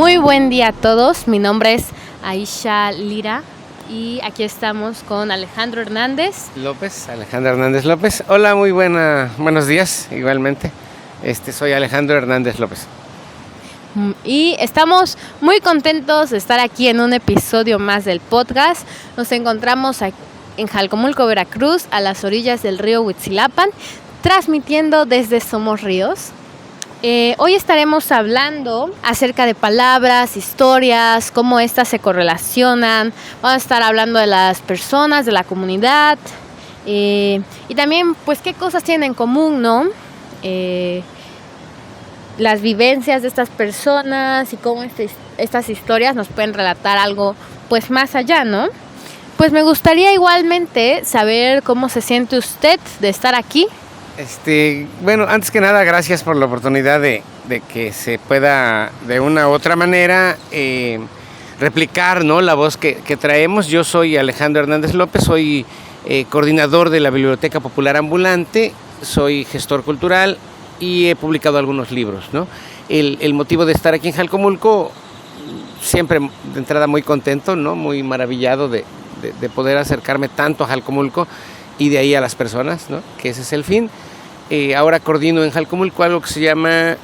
Muy buen día a todos, mi nombre es Aisha Lira y aquí estamos con Alejandro Hernández Alejandro Hernández López. Hola, buenos días, igualmente. Soy Alejandro Hernández López. Y estamos muy contentos de estar aquí en un episodio más del podcast. Nos encontramos en Jalcomulco, Veracruz, a las orillas del río Huitzilapan, transmitiendo desde Somos Ríos. Hoy estaremos hablando acerca de palabras, historias, cómo éstas se correlacionan. Vamos a estar hablando de las personas, de la comunidad y también pues qué cosas tienen en común, ¿no? Las vivencias de estas personas y cómo estas historias nos pueden relatar algo pues más allá, ¿no? Pues me gustaría igualmente saber cómo se siente usted de estar aquí. Bueno, antes que nada, gracias por la oportunidad de que se pueda de una u otra manera replicar, ¿no?, la voz que traemos. Yo soy Alejandro Hernández López, soy coordinador de la Biblioteca Popular Ambulante, soy gestor cultural y he publicado algunos libros, ¿no? El motivo de estar aquí en Jalcomulco, siempre de entrada muy contento, ¿no?, muy maravillado de poder acercarme tanto a Jalcomulco y de ahí a las personas, ¿no?, que ese es el fin. Ahora coordino en Jalcomulco algo que se llama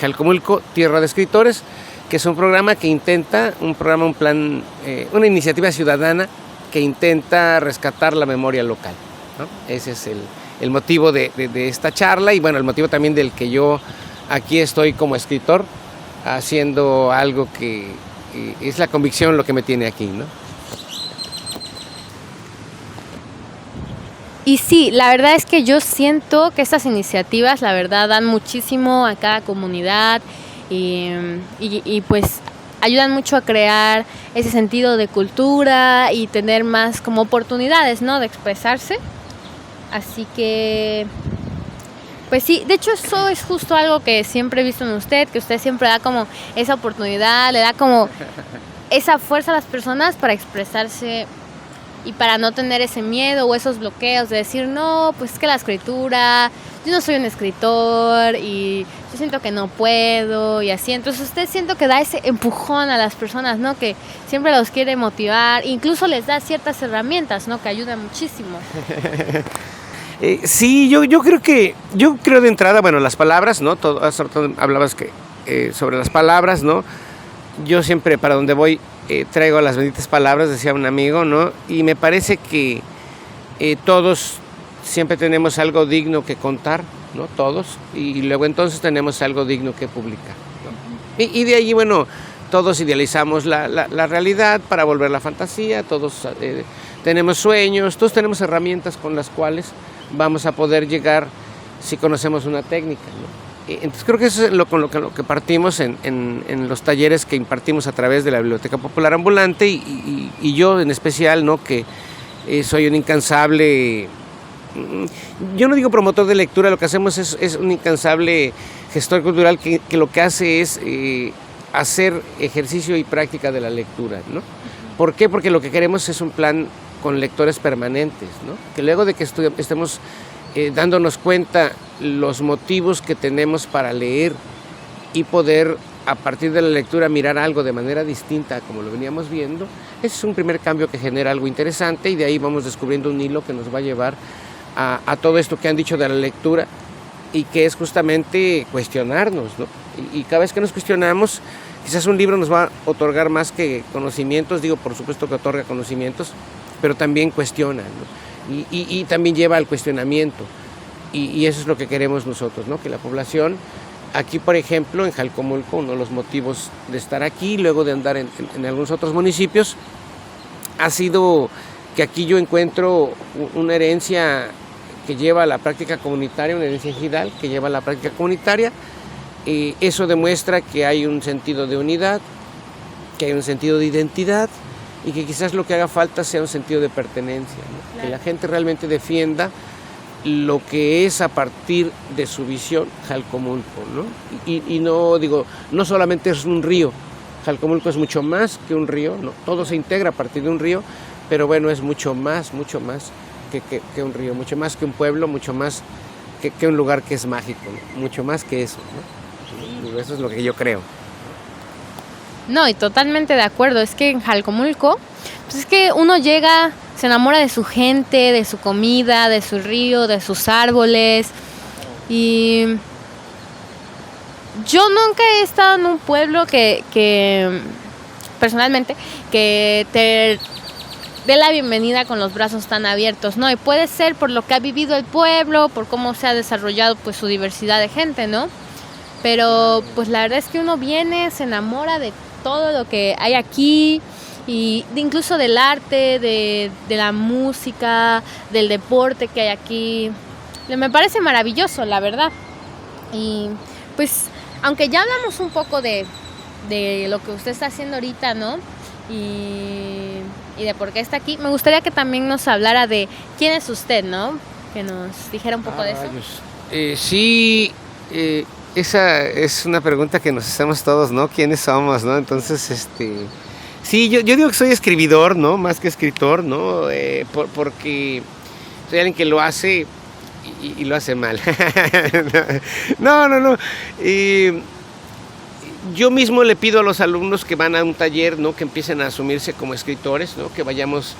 Jalcomulco Tierra de Escritores, que es un programa que intenta, una iniciativa ciudadana que intenta rescatar la memoria local, ¿no? Ese es el motivo de esta charla y bueno, el motivo también del que yo aquí estoy como escritor, haciendo algo que es la convicción lo que me tiene aquí, ¿no? Y sí, la verdad es que yo siento que estas iniciativas, la verdad, dan muchísimo a cada comunidad y pues ayudan mucho a crear ese sentido de cultura y tener más como oportunidades, ¿no?, de expresarse. Así que, pues sí, de hecho eso es justo algo que siempre he visto en usted, que usted siempre da como esa oportunidad, le da como esa fuerza a las personas para expresarse y para no tener ese miedo o esos bloqueos de decir, no, pues es que la escritura, yo no soy un escritor y yo siento que no puedo y así. Entonces usted siento que da ese empujón a las personas, ¿no?, que siempre los quiere motivar, incluso les da ciertas herramientas, ¿no?, que ayudan muchísimo. Sí, yo creo de entrada, bueno, las palabras, ¿no? Hablabas sobre las palabras, ¿no? Yo siempre, para donde voy, traigo las benditas palabras, decía un amigo, ¿no? Y me parece que todos siempre tenemos algo digno que contar, ¿no? Todos, y luego entonces tenemos algo digno que publicar, ¿no? Y de allí, bueno, todos idealizamos la realidad para volver la fantasía, todos tenemos sueños, todos tenemos herramientas con las cuales vamos a poder llegar si conocemos una técnica, ¿no? Entonces creo que eso es con lo que partimos en los talleres que impartimos a través de la Biblioteca Popular Ambulante y yo en especial, ¿no?, que soy un incansable, yo no digo promotor de lectura, lo que hacemos es un incansable gestor cultural que lo que hace es hacer ejercicio y práctica de la lectura, ¿no? ¿Por qué? Porque lo que queremos es un plan con lectores permanentes, ¿no? Que luego de que estemos dándonos cuenta los motivos que tenemos para leer y poder a partir de la lectura mirar algo de manera distinta como lo veníamos viendo, ese es un primer cambio que genera algo interesante y de ahí vamos descubriendo un hilo que nos va a llevar a todo esto que han dicho de la lectura y que es justamente cuestionarnos, ¿no? Y cada vez que nos cuestionamos, quizás un libro nos va a otorgar más que conocimientos, digo, por supuesto que otorga conocimientos, pero también cuestiona, ¿no? Y también lleva al cuestionamiento y eso es lo que queremos nosotros, ¿no? Que la población, aquí por ejemplo en Jalcomulco, uno de los motivos de estar aquí, luego de andar en algunos otros municipios, ha sido que aquí yo encuentro una herencia que lleva a la práctica comunitaria, una herencia ejidal que lleva a la práctica comunitaria. Eso demuestra que hay un sentido de unidad, que hay un sentido de identidad y que quizás lo que haga falta sea un sentido de pertenencia, ¿no? Claro. Que la gente realmente defienda lo que es a partir de su visión Jalcomulco, ¿no? Y no digo, no solamente es un río, Jalcomulco es mucho más que un río, ¿no? Todo se integra a partir de un río, pero bueno, es mucho más que un río, mucho más que un pueblo, mucho más que un lugar que es mágico, ¿no? Mucho más que eso, ¿no? Eso es lo que yo creo. No, y totalmente de acuerdo. Es que en Jalcomulco, pues es que uno llega, se enamora de su gente, de su comida, de su río, de sus árboles. Y yo nunca he estado en un pueblo que personalmente, que te dé la bienvenida con los brazos tan abiertos, ¿no? Y puede ser por lo que ha vivido el pueblo, por cómo se ha desarrollado pues su diversidad de gente, ¿no? Pero pues la verdad es que uno viene, se enamora de todo lo que hay aquí y incluso del arte, de la música, del deporte que hay aquí. Me parece maravilloso, la verdad. Y pues, aunque ya hablamos un poco de lo que usted está haciendo ahorita, ¿no? Y de por qué está aquí, me gustaría que también nos hablara de quién es usted, ¿no? Que nos dijera un poco de eso. Sí, esa es una pregunta que nos hacemos todos, ¿no? ¿Quiénes somos, no? Entonces, sí, yo digo que soy escribidor, ¿no? Más que escritor, ¿no? Porque soy alguien que lo hace y lo hace mal. No. Yo mismo le pido a los alumnos que van a un taller, ¿no? Que empiecen a asumirse como escritores, ¿no? Que vayamos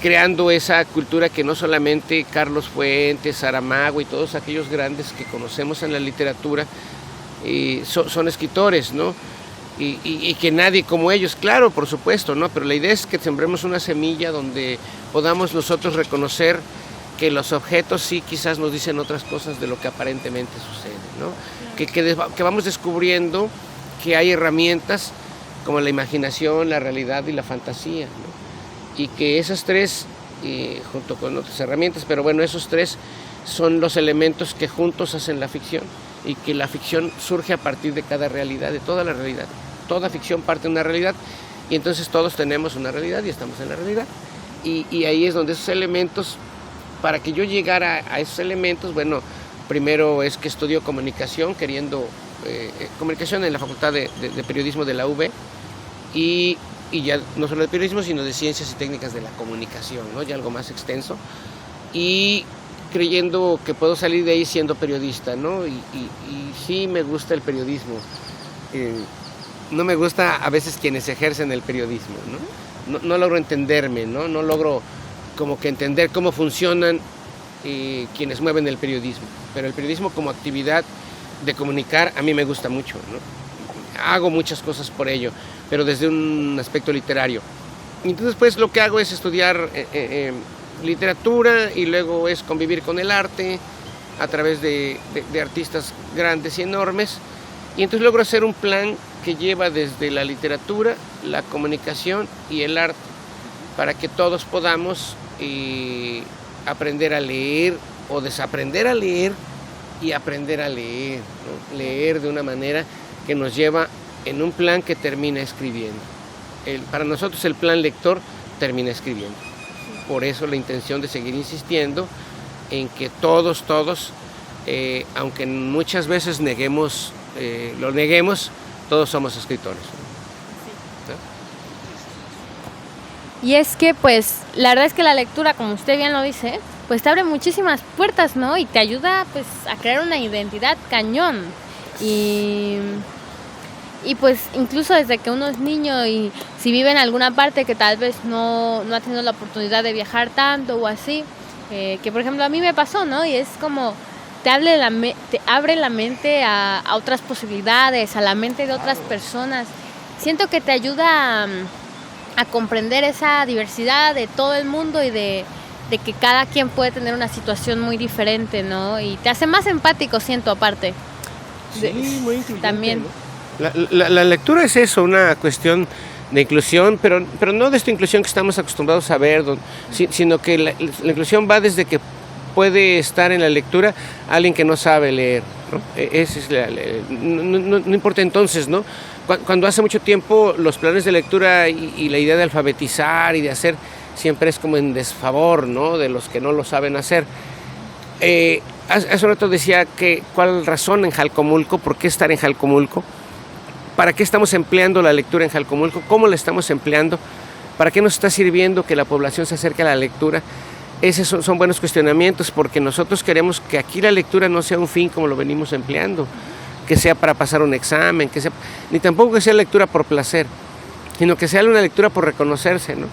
creando esa cultura que no solamente Carlos Fuentes, Saramago y todos aquellos grandes que conocemos en la literatura son escritores, ¿no? Y que nadie como ellos, claro, por supuesto, ¿no? Pero la idea es que sembremos una semilla donde podamos nosotros reconocer que los objetos sí quizás nos dicen otras cosas de lo que aparentemente sucede, ¿no? Que vamos descubriendo que hay herramientas como la imaginación, la realidad y la fantasía, ¿no? Y que esas tres, junto con otras herramientas, pero bueno, esos tres son los elementos que juntos hacen la ficción, y que la ficción surge a partir de cada realidad, de toda la realidad. Toda ficción parte de una realidad, y entonces todos tenemos una realidad y estamos en la realidad. Y ahí es donde esos elementos, para que yo llegara a esos elementos, bueno, primero es que estudio comunicación, comunicación en la Facultad de Periodismo de la UB, y ya no solo de periodismo, sino de ciencias y técnicas de la comunicación, ¿no? Ya algo más extenso, y creyendo que puedo salir de ahí siendo periodista, ¿no? Y sí me gusta el periodismo. No me gusta a veces quienes ejercen el periodismo, ¿no? No logro entenderme, ¿no? No logro como que entender cómo funcionan quienes mueven el periodismo. Pero el periodismo como actividad de comunicar a mí me gusta mucho, ¿no? Hago muchas cosas por ello, pero desde un aspecto literario. Entonces, pues lo que hago es estudiar literatura, y luego es convivir con el arte a través de artistas grandes y enormes, y entonces logro hacer un plan que lleva desde la literatura, la comunicación y el arte, para que todos podamos aprender a leer o desaprender a leer y aprender a leer, ¿no? Leer de una manera que nos lleva en un plan que termina escribiendo. Para nosotros el plan lector termina escribiendo. Por eso la intención de seguir insistiendo en que todos, aunque muchas veces lo neguemos, todos somos escritores. Y es que, pues, la verdad es que la lectura, como usted bien lo dice, pues te abre muchísimas puertas, ¿no? Y te ayuda, pues, a crear una identidad cañón. Y pues, incluso desde que uno es niño y si vive en alguna parte que tal vez no ha tenido la oportunidad de viajar tanto o así, que por ejemplo a mí me pasó, ¿no? Y es como te abre la mente a otras posibilidades, a la mente de otras personas. Siento que te ayuda a comprender esa diversidad de todo el mundo y de que cada quien puede tener una situación muy diferente, ¿no? Y te hace más empático, siento, aparte. Sí, muy incluyente, también. ¿no? La lectura es eso, una cuestión de inclusión, pero no de esta inclusión que estamos acostumbrados a ver, sino que la inclusión va desde que puede estar en la lectura alguien que no sabe leer, ¿no? No importa entonces, ¿no? Cuando hace mucho tiempo los planes de lectura y la idea de alfabetizar y de hacer siempre es como en desfavor, ¿no? De los que no lo saben hacer. Hace un rato decía que cuál razón en Jalcomulco, por qué estar en Jalcomulco, para qué estamos empleando la lectura en Jalcomulco, cómo la estamos empleando, para qué nos está sirviendo que la población se acerque a la lectura. Esos son buenos cuestionamientos, porque nosotros queremos que aquí la lectura no sea un fin como lo venimos empleando. que sea para pasar un examen, ni tampoco que sea lectura por placer, sino que sea una lectura por reconocerse, ¿no?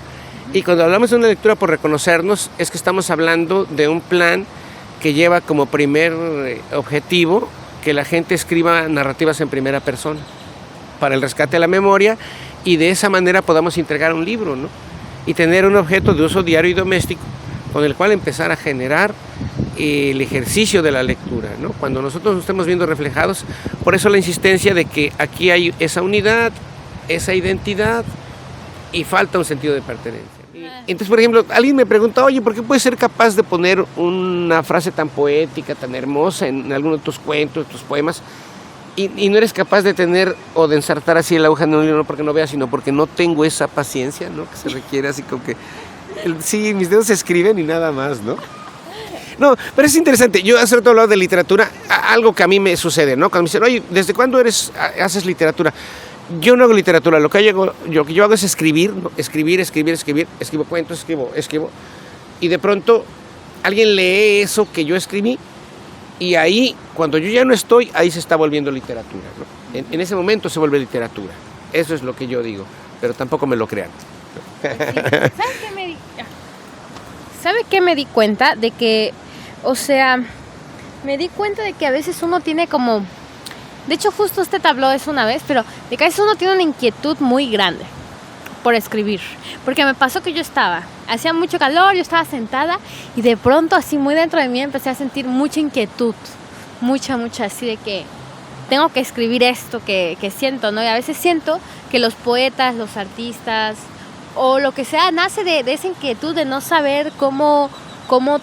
Y cuando hablamos de una lectura por reconocernos, es que estamos hablando de un plan que lleva como primer objetivo que la gente escriba narrativas en primera persona para el rescate de la memoria, y de esa manera podamos entregar un libro, ¿no? Y tener un objeto de uso diario y doméstico con el cual empezar a generar el ejercicio de la lectura, ¿no? Cuando nosotros nos estemos viendo reflejados, por eso la insistencia de que aquí hay esa unidad, esa identidad, y falta un sentido de pertenencia. Entonces, por ejemplo, alguien me pregunta, oye, ¿por qué puedes ser capaz de poner una frase tan poética, tan hermosa en alguno de tus cuentos, de tus poemas, y no eres capaz de tener o de ensartar así el aguja en un libro, no porque no veas, sino porque no tengo esa paciencia, ¿no? Que se requiere así como que, sí, mis dedos se escriben y nada más, ¿no? No, pero es interesante. Yo hace rato hablaba de literatura, algo que a mí me sucede, ¿no? Cuando me dicen, oye, ¿desde cuándo haces literatura? Yo no hago literatura, lo que yo hago es escribir, ¿no? Escribir, escribo cuentos, escribo, y de pronto alguien lee eso que yo escribí, y ahí, cuando yo ya no estoy, ahí se está volviendo literatura, ¿no? En ese momento se vuelve literatura. Eso es lo que yo digo, pero tampoco me lo crean. Sí. ¿Sabe qué me di cuenta? De que, o sea, me di cuenta de que a veces uno tiene como... De hecho, justo usted habló eso una vez, pero de que a veces uno tiene una inquietud muy grande por escribir. Porque me pasó que hacía mucho calor, yo estaba sentada y de pronto así muy dentro de mí empecé a sentir mucha inquietud. Mucha, así de que tengo que escribir esto que siento, ¿no? Y a veces siento que los poetas, los artistas o lo que sea nace de esa inquietud de no saber cómo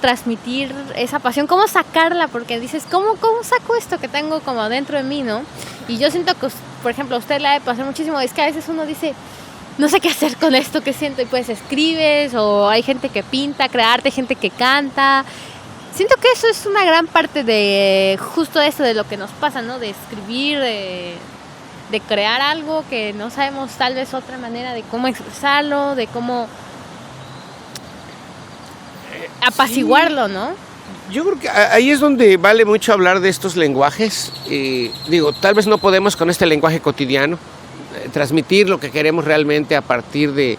transmitir esa pasión, cómo sacarla, porque dices, ¿cómo saco esto que tengo como dentro de mí, ¿no? Y yo siento que, por ejemplo, a usted le ha de pasar muchísimo, es que a veces uno dice, no sé qué hacer con esto que siento, y pues escribes, o hay gente que pinta, crea arte, gente que canta. Siento que eso es una gran parte de justo esto de lo que nos pasa, ¿no? De escribir, de crear algo que no sabemos tal vez otra manera de cómo expresarlo, de cómo apaciguarlo, ¿no? Yo creo que ahí es donde vale mucho hablar de estos lenguajes. Tal vez no podemos con este lenguaje cotidiano transmitir lo que queremos realmente a partir de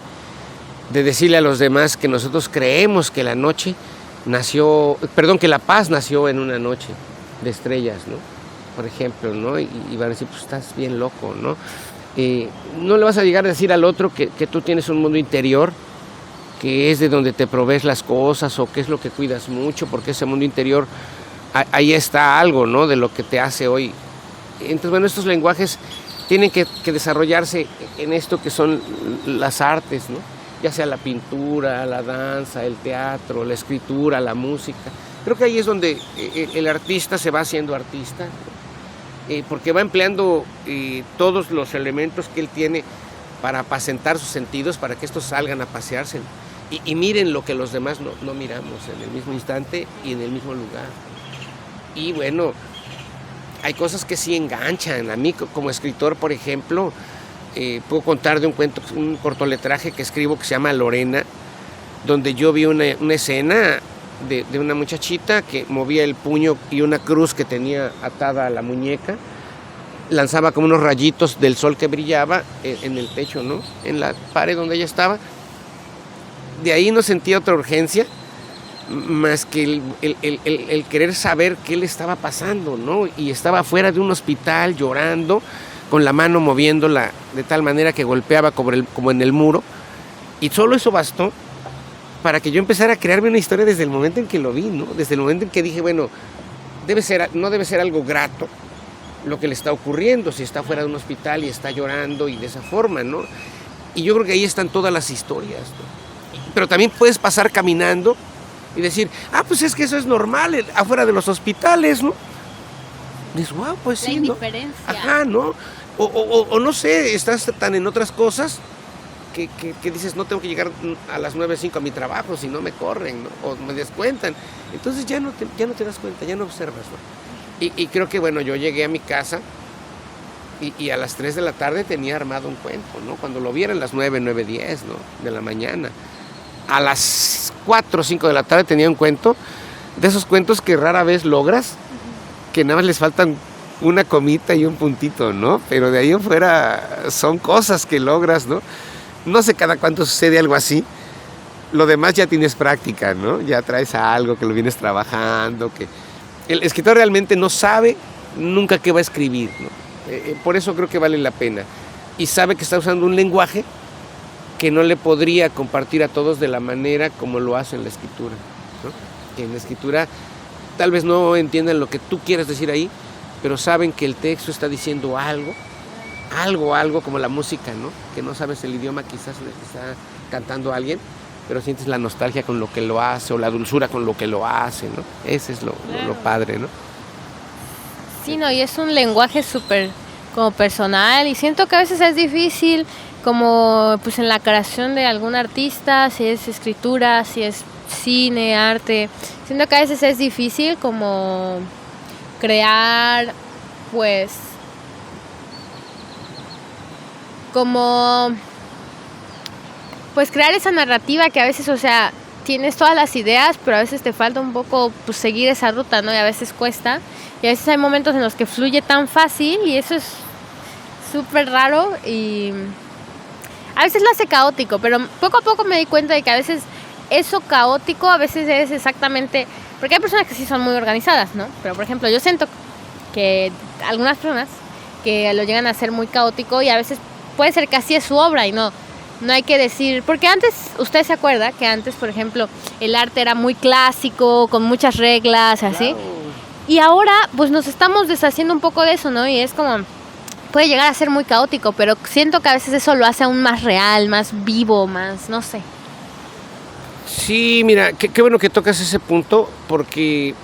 decirle a los demás que nosotros creemos que que la paz nació en una noche de estrellas, ¿no? Por ejemplo, ¿no? Y van a decir, pues estás bien loco, ¿no? No le vas a llegar a decir al otro que tú tienes un mundo interior, que es de donde te provees las cosas, o que es lo que cuidas mucho, porque ese mundo interior, ahí está algo, ¿no? De lo que te hace hoy. Entonces, bueno, estos lenguajes tienen que desarrollarse en esto que son las artes, ¿no? Ya sea la pintura, la danza, el teatro, la escritura, la música. Creo que ahí es donde el artista se va haciendo artista, porque va empleando todos los elementos que él tiene para apacentar sus sentidos, para que estos salgan a pasearse y miren lo que los demás no miramos en el mismo instante y en el mismo lugar. Y bueno, hay cosas que sí enganchan. A mí como escritor, por ejemplo, puedo contar de un cortometraje que escribo que se llama Lorena, donde yo vi una escena de una muchachita que movía el puño y una cruz que tenía atada a la muñeca, lanzaba como unos rayitos del sol que brillaba en el techo, ¿no? En la pared donde ella estaba. De ahí no sentía otra urgencia más que el querer saber qué le estaba pasando, ¿no? Y estaba fuera de un hospital llorando, con la mano moviéndola de tal manera que golpeaba como en el muro. Y solo eso bastó para que yo empezara a crearme una historia desde el momento en que lo vi, ¿no? Desde el momento en que dije, bueno, no debe ser algo grato lo que le está ocurriendo, si está fuera de un hospital y está llorando y de esa forma, ¿no? Y yo creo que ahí están todas las historias, ¿no? Pero también puedes pasar caminando y decir, pues es que eso es normal afuera de los hospitales, ¿no? Dices, wow, pues sí, ¿no? Ajá, ¿no? O no sé, estás tan en otras cosas que dices, no tengo que llegar a las 9:05 a mi trabajo, si no me corren, ¿no? O me descuentan. Entonces ya no te das cuenta, ya no observas, ¿no? Y creo que, bueno, yo llegué a mi casa y a las 3 de la tarde tenía armado un cuento, ¿no? Cuando lo vieran las 9:10, ¿no? De la mañana. A las 4 o 5 de la tarde tenía un cuento, de esos cuentos que rara vez logras, que nada más les faltan una comita y un puntito, ¿no? Pero de ahí en fuera son cosas que logras, ¿no? No sé cada cuánto sucede algo así. Lo demás ya tienes práctica, ¿no? Ya traes algo que lo vienes trabajando, que el escritor realmente no sabe nunca qué va a escribir, ¿no? Por eso creo que vale la pena. Y sabe que está usando un lenguaje que no le podría compartir a todos de la manera como lo hace en la escritura, ¿no? Que en la escritura tal vez no entiendan lo que tú quieres decir ahí, pero saben que el texto está diciendo algo como la música, ¿no? Que no sabes el idioma, quizás le está cantando a alguien, pero sientes la nostalgia con lo que lo hace o la dulzura con lo que lo hace, ¿no? Ese es lo padre, ¿no? Sí, no, y es un lenguaje súper como personal y siento que a veces es difícil como pues en la creación de algún artista, si es escritura, si es cine, arte. Siento que a veces es difícil como crear pues como pues crear esa narrativa que a veces, o sea, tienes todas las ideas, pero a veces te falta un poco pues seguir esa ruta, ¿no? Y a veces cuesta. Y a veces hay momentos en los que fluye tan fácil y eso es súper raro y a veces lo hace caótico, pero poco a poco me di cuenta de que a veces eso caótico a veces es exactamente... Porque hay personas que sí son muy organizadas, ¿no? Pero por ejemplo yo siento que algunas personas que lo llegan a hacer muy caótico y a veces puede ser que así es su obra y no hay que decir... Porque antes, usted se acuerda que antes, por ejemplo, el arte era muy clásico, con muchas reglas, así. Claro. Y ahora pues nos estamos deshaciendo un poco de eso, ¿no? Y es como... Puede llegar a ser muy caótico, pero siento que a veces eso lo hace aún más real, más vivo, más, no sé. Sí, mira, qué bueno que tocas ese punto, porque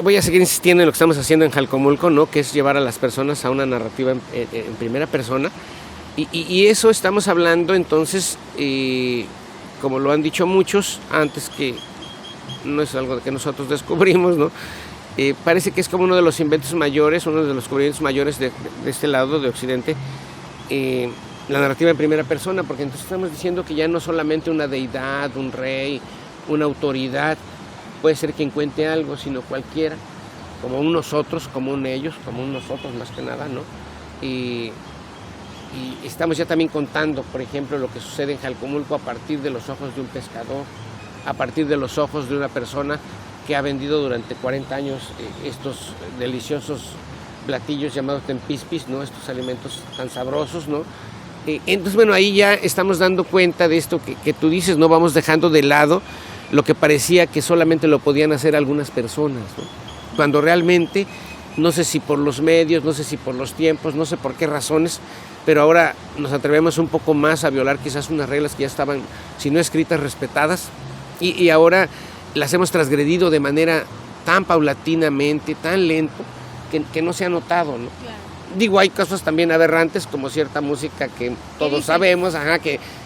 voy a seguir insistiendo en lo que estamos haciendo en Jalcomulco, ¿no? Que es llevar a las personas a una narrativa en primera persona. Y eso estamos hablando entonces, como lo han dicho muchos, antes que no es algo que nosotros descubrimos, ¿no? Parece que es como uno de los inventos mayores, uno de los descubrimientos mayores de este lado de Occidente, la narrativa en primera persona, porque entonces estamos diciendo que ya no solamente una deidad, un rey, una autoridad, puede ser quien cuente algo, sino cualquiera, como un nosotros, como un ellos, como un nosotros más que nada, ¿no? Y estamos ya también contando, por ejemplo, lo que sucede en Jalcomulco a partir de los ojos de un pescador, a partir de los ojos de una persona que ha vendido durante 40 años estos deliciosos platillos llamados tempispis, ¿no? Estos alimentos tan sabrosos, ¿no? Entonces, bueno, ahí ya estamos dando cuenta de esto que tú dices, ¿no? Vamos dejando de lado lo que parecía que solamente lo podían hacer algunas personas, ¿no? Cuando realmente, no sé si por los medios, no sé si por los tiempos, no sé por qué razones, pero ahora nos atrevemos un poco más a violar quizás unas reglas que ya estaban, si no escritas, respetadas, y ahora las hemos transgredido de manera tan paulatinamente, tan lento, que no se ha notado, ¿no? Claro. Digo, hay casos también aberrantes, como cierta música que todos sabemos,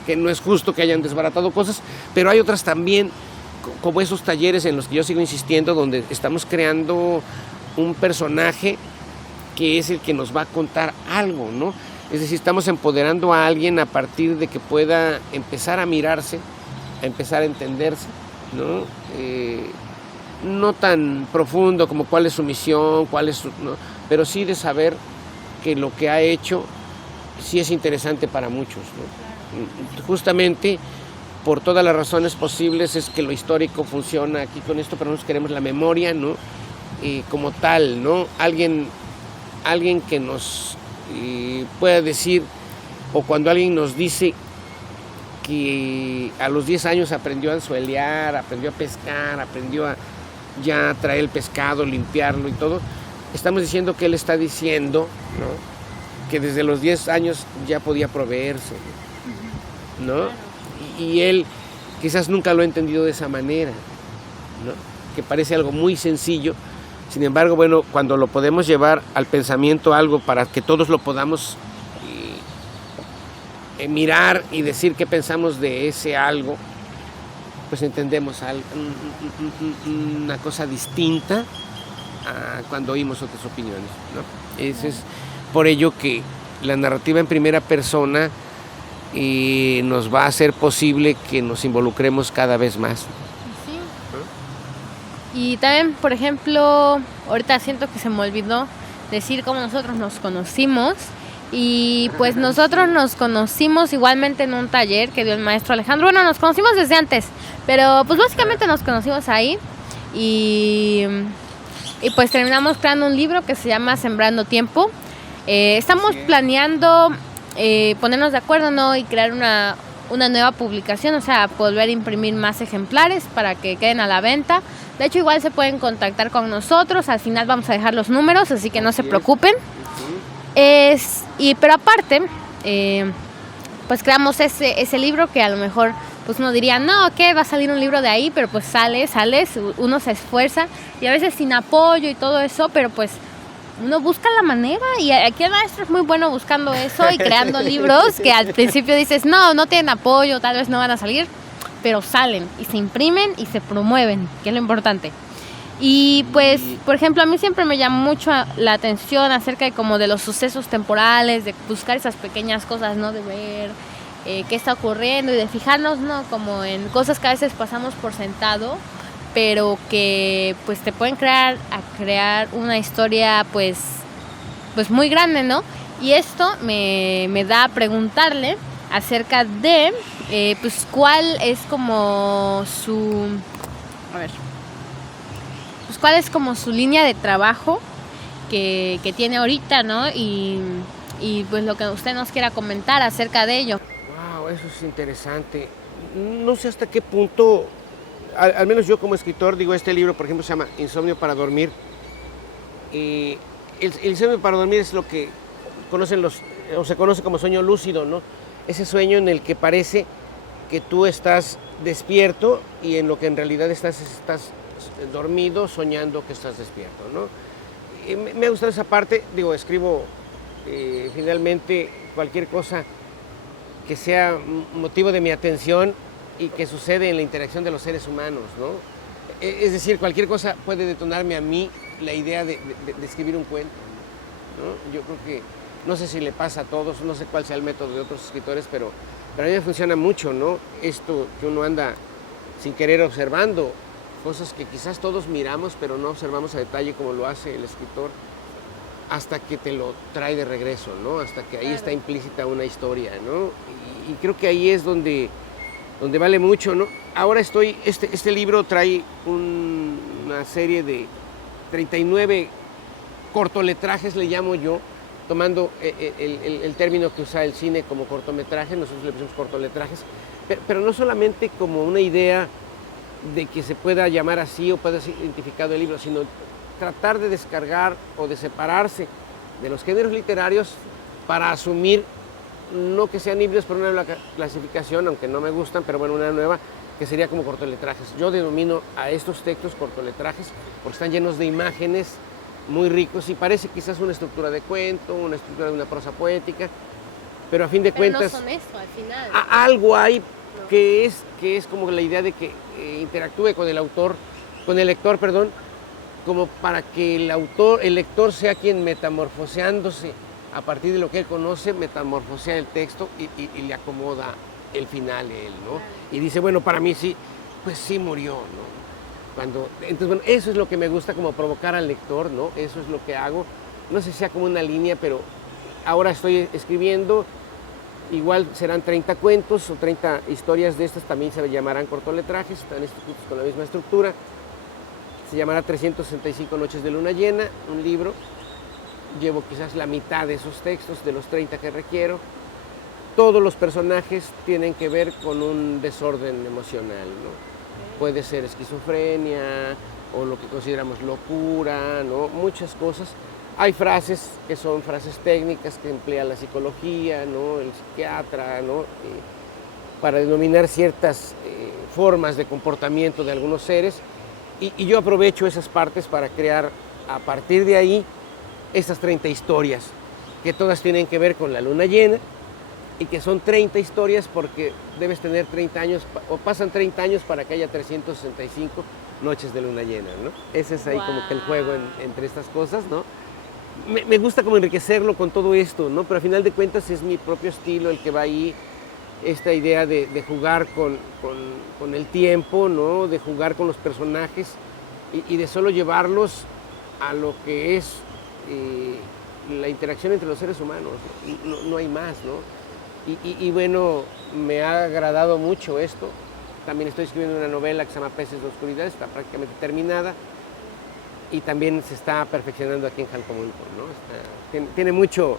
que no es justo que hayan desbaratado cosas, pero hay otras también, como esos talleres en los que yo sigo insistiendo, donde estamos creando un personaje que es el que nos va a contar algo, ¿no? Es decir, estamos empoderando a alguien a partir de que pueda empezar a mirarse, a empezar a entenderse, ¿no? No tan profundo como cuál es su misión, ¿no? Pero sí de saber que lo que ha hecho sí es interesante para muchos, ¿no? Justamente por todas las razones posibles es que lo histórico funciona aquí con esto, pero nosotros queremos la memoria, ¿no? Como tal, ¿no? Alguien que nos pueda decir, o cuando alguien nos dice que a los 10 años aprendió a anzuelear, aprendió a pescar, aprendió a ya traer el pescado, limpiarlo y todo, estamos diciendo que él está diciendo, ¿no? Que desde los 10 años ya podía proveerse, ¿no? Y él quizás nunca lo ha entendido de esa manera, ¿no? Que parece algo muy sencillo. Sin embargo, bueno, cuando lo podemos llevar al pensamiento algo para que todos lo podamos mirar y decir qué pensamos de ese algo, pues entendemos una cosa distinta a cuando oímos otras opiniones, ¿no? Ese es por ello que la narrativa en primera persona nos va a hacer posible que nos involucremos cada vez más. Sí. Y también, por ejemplo, ahorita siento que se me olvidó decir cómo nosotros nos conocimos. Y pues nosotros nos conocimos igualmente en un taller que dio el maestro Alejandro. Bueno, nos conocimos desde antes, pero pues básicamente nos conocimos ahí. Y pues terminamos creando un libro que se llama Sembrando Tiempo. Estamos planeando ponernos de acuerdo, ¿no? Y crear una nueva publicación, o sea, volver a imprimir más ejemplares para que queden a la venta. De hecho, igual se pueden contactar con nosotros. Al final vamos a dejar los números, así que no se preocupen. Pero aparte, pues creamos ese libro que a lo mejor pues uno diría, no, ¿qué? Va a salir un libro de ahí, pero pues sale, uno se esfuerza y a veces sin apoyo y todo eso, pero pues uno busca la manera y aquí el maestro es muy bueno buscando eso y creando libros que al principio dices, no tienen apoyo, tal vez no van a salir, pero salen y se imprimen y se promueven, que es lo importante. Y pues, por ejemplo, a mí siempre me llama mucho la atención acerca de como de los sucesos temporales, de buscar esas pequeñas cosas, ¿no? De ver qué está ocurriendo y de fijarnos, ¿no? Como en cosas que a veces pasamos por sentado, pero que pues te pueden crear una historia pues muy grande, ¿no? Y esto me da a preguntarle acerca de pues cuál es como su... A ver... pues cuál es como su línea de trabajo que tiene ahorita, ¿no? Y pues lo que usted nos quiera comentar acerca de ello. Wow, eso es interesante. No sé hasta qué punto, al menos yo como escritor, digo, este libro, por ejemplo, se llama Insomnio para dormir. El insomnio para dormir es lo que se conoce como sueño lúcido, ¿no? Ese sueño en el que parece que tú estás despierto y en lo que en realidad estás dormido soñando que estás despierto, ¿no? Me ha gustado esa parte, digo, escribo finalmente cualquier cosa que sea motivo de mi atención y que sucede en la interacción de los seres humanos, ¿no? Es decir, cualquier cosa puede detonarme a mí la idea de escribir un cuento, ¿no? Yo creo que, no sé si le pasa a todos, no sé cuál sea el método de otros escritores, pero a mí me funciona mucho, ¿no? Esto que uno anda sin querer observando, cosas que quizás todos miramos, pero no observamos a detalle como lo hace el escritor, hasta que te lo trae de regreso, ¿no? Hasta que ahí está implícita una historia, ¿no? Y creo que ahí es donde vale mucho, ¿no? Ahora este libro trae una serie de 39 cortometrajes, le llamo yo, tomando el término que usa el cine como cortometraje, nosotros le pusimos cortometrajes, pero no solamente como una idea de que se pueda llamar así o pueda ser identificado el libro, sino tratar de descargar o de separarse de los géneros literarios para asumir, no que sean híbridos por una nueva clasificación, aunque no me gustan, pero bueno, una nueva, que sería como cortometrajes. Yo denomino a estos textos cortometrajes porque están llenos de imágenes muy ricos y parece quizás una estructura de cuento, una estructura de una prosa poética, pero a fin de cuentas no son eso, al final. Algo hay que es como la idea de que interactúe con el lector, como para que el lector sea quien metamorfoseándose a partir de lo que él conoce, metamorfosea el texto y le acomoda el final a él, ¿no? Y dice, bueno, para mí sí, pues sí murió, ¿no? Entonces, bueno, eso es lo que me gusta, como provocar al lector, ¿no? Eso es lo que hago. No sé si sea como una línea, pero ahora estoy escribiendo. Igual serán 30 cuentos o 30 historias de estas, también se llamarán cortometrajes, están escritos con la misma estructura. Se llamará 365 noches de luna llena, un libro. Llevo quizás la mitad de esos textos, de los 30 que requiero. Todos los personajes tienen que ver con un desorden emocional, ¿no? Puede ser esquizofrenia o lo que consideramos locura, ¿no? Muchas cosas. Hay frases que son frases técnicas que emplea la psicología, ¿no? El psiquiatra, ¿no? Para denominar ciertas formas de comportamiento de algunos seres. Y yo aprovecho esas partes para crear a partir de ahí estas 30 historias, que todas tienen que ver con la luna llena y que son 30 historias porque debes tener 30 años, o pasan 30 años para que haya 365 noches de luna llena, ¿no? Ese es ahí como que el juego entre estas cosas, ¿no? Me gusta como enriquecerlo con todo esto, ¿no? Pero al final de cuentas es mi propio estilo el que va ahí, esta idea de jugar con el tiempo, ¿no? De jugar con los personajes y de solo llevarlos a lo que es la interacción entre los seres humanos, no hay más, ¿no? Y bueno, me ha agradado mucho esto. También estoy escribiendo una novela que se llama Peces de Oscuridad, está prácticamente terminada y también se está perfeccionando aquí en Jalcomulco, ¿no? Tiene mucho,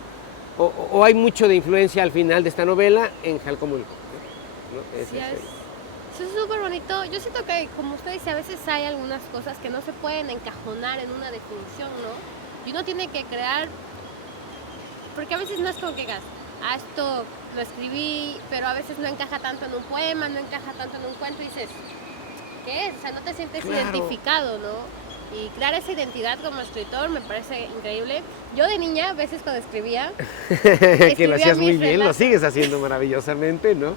o hay mucho de influencia al final de esta novela en Jalcomulco, ¿no? Eso es súper bonito. Yo siento que, como usted dice, a veces hay algunas cosas que no se pueden encajonar en una definición, ¿no? Y uno tiene que crear, porque a veces no es como que digas, esto lo escribí, pero a veces no encaja tanto en un poema, no encaja tanto en un cuento, y dices, ¿qué es? O sea, no te sientes identificado, ¿no? Y crear esa identidad como escritor me parece increíble. Yo de niña, a veces cuando escribía que lo hacías muy bien, lo sigues haciendo maravillosamente, ¿no?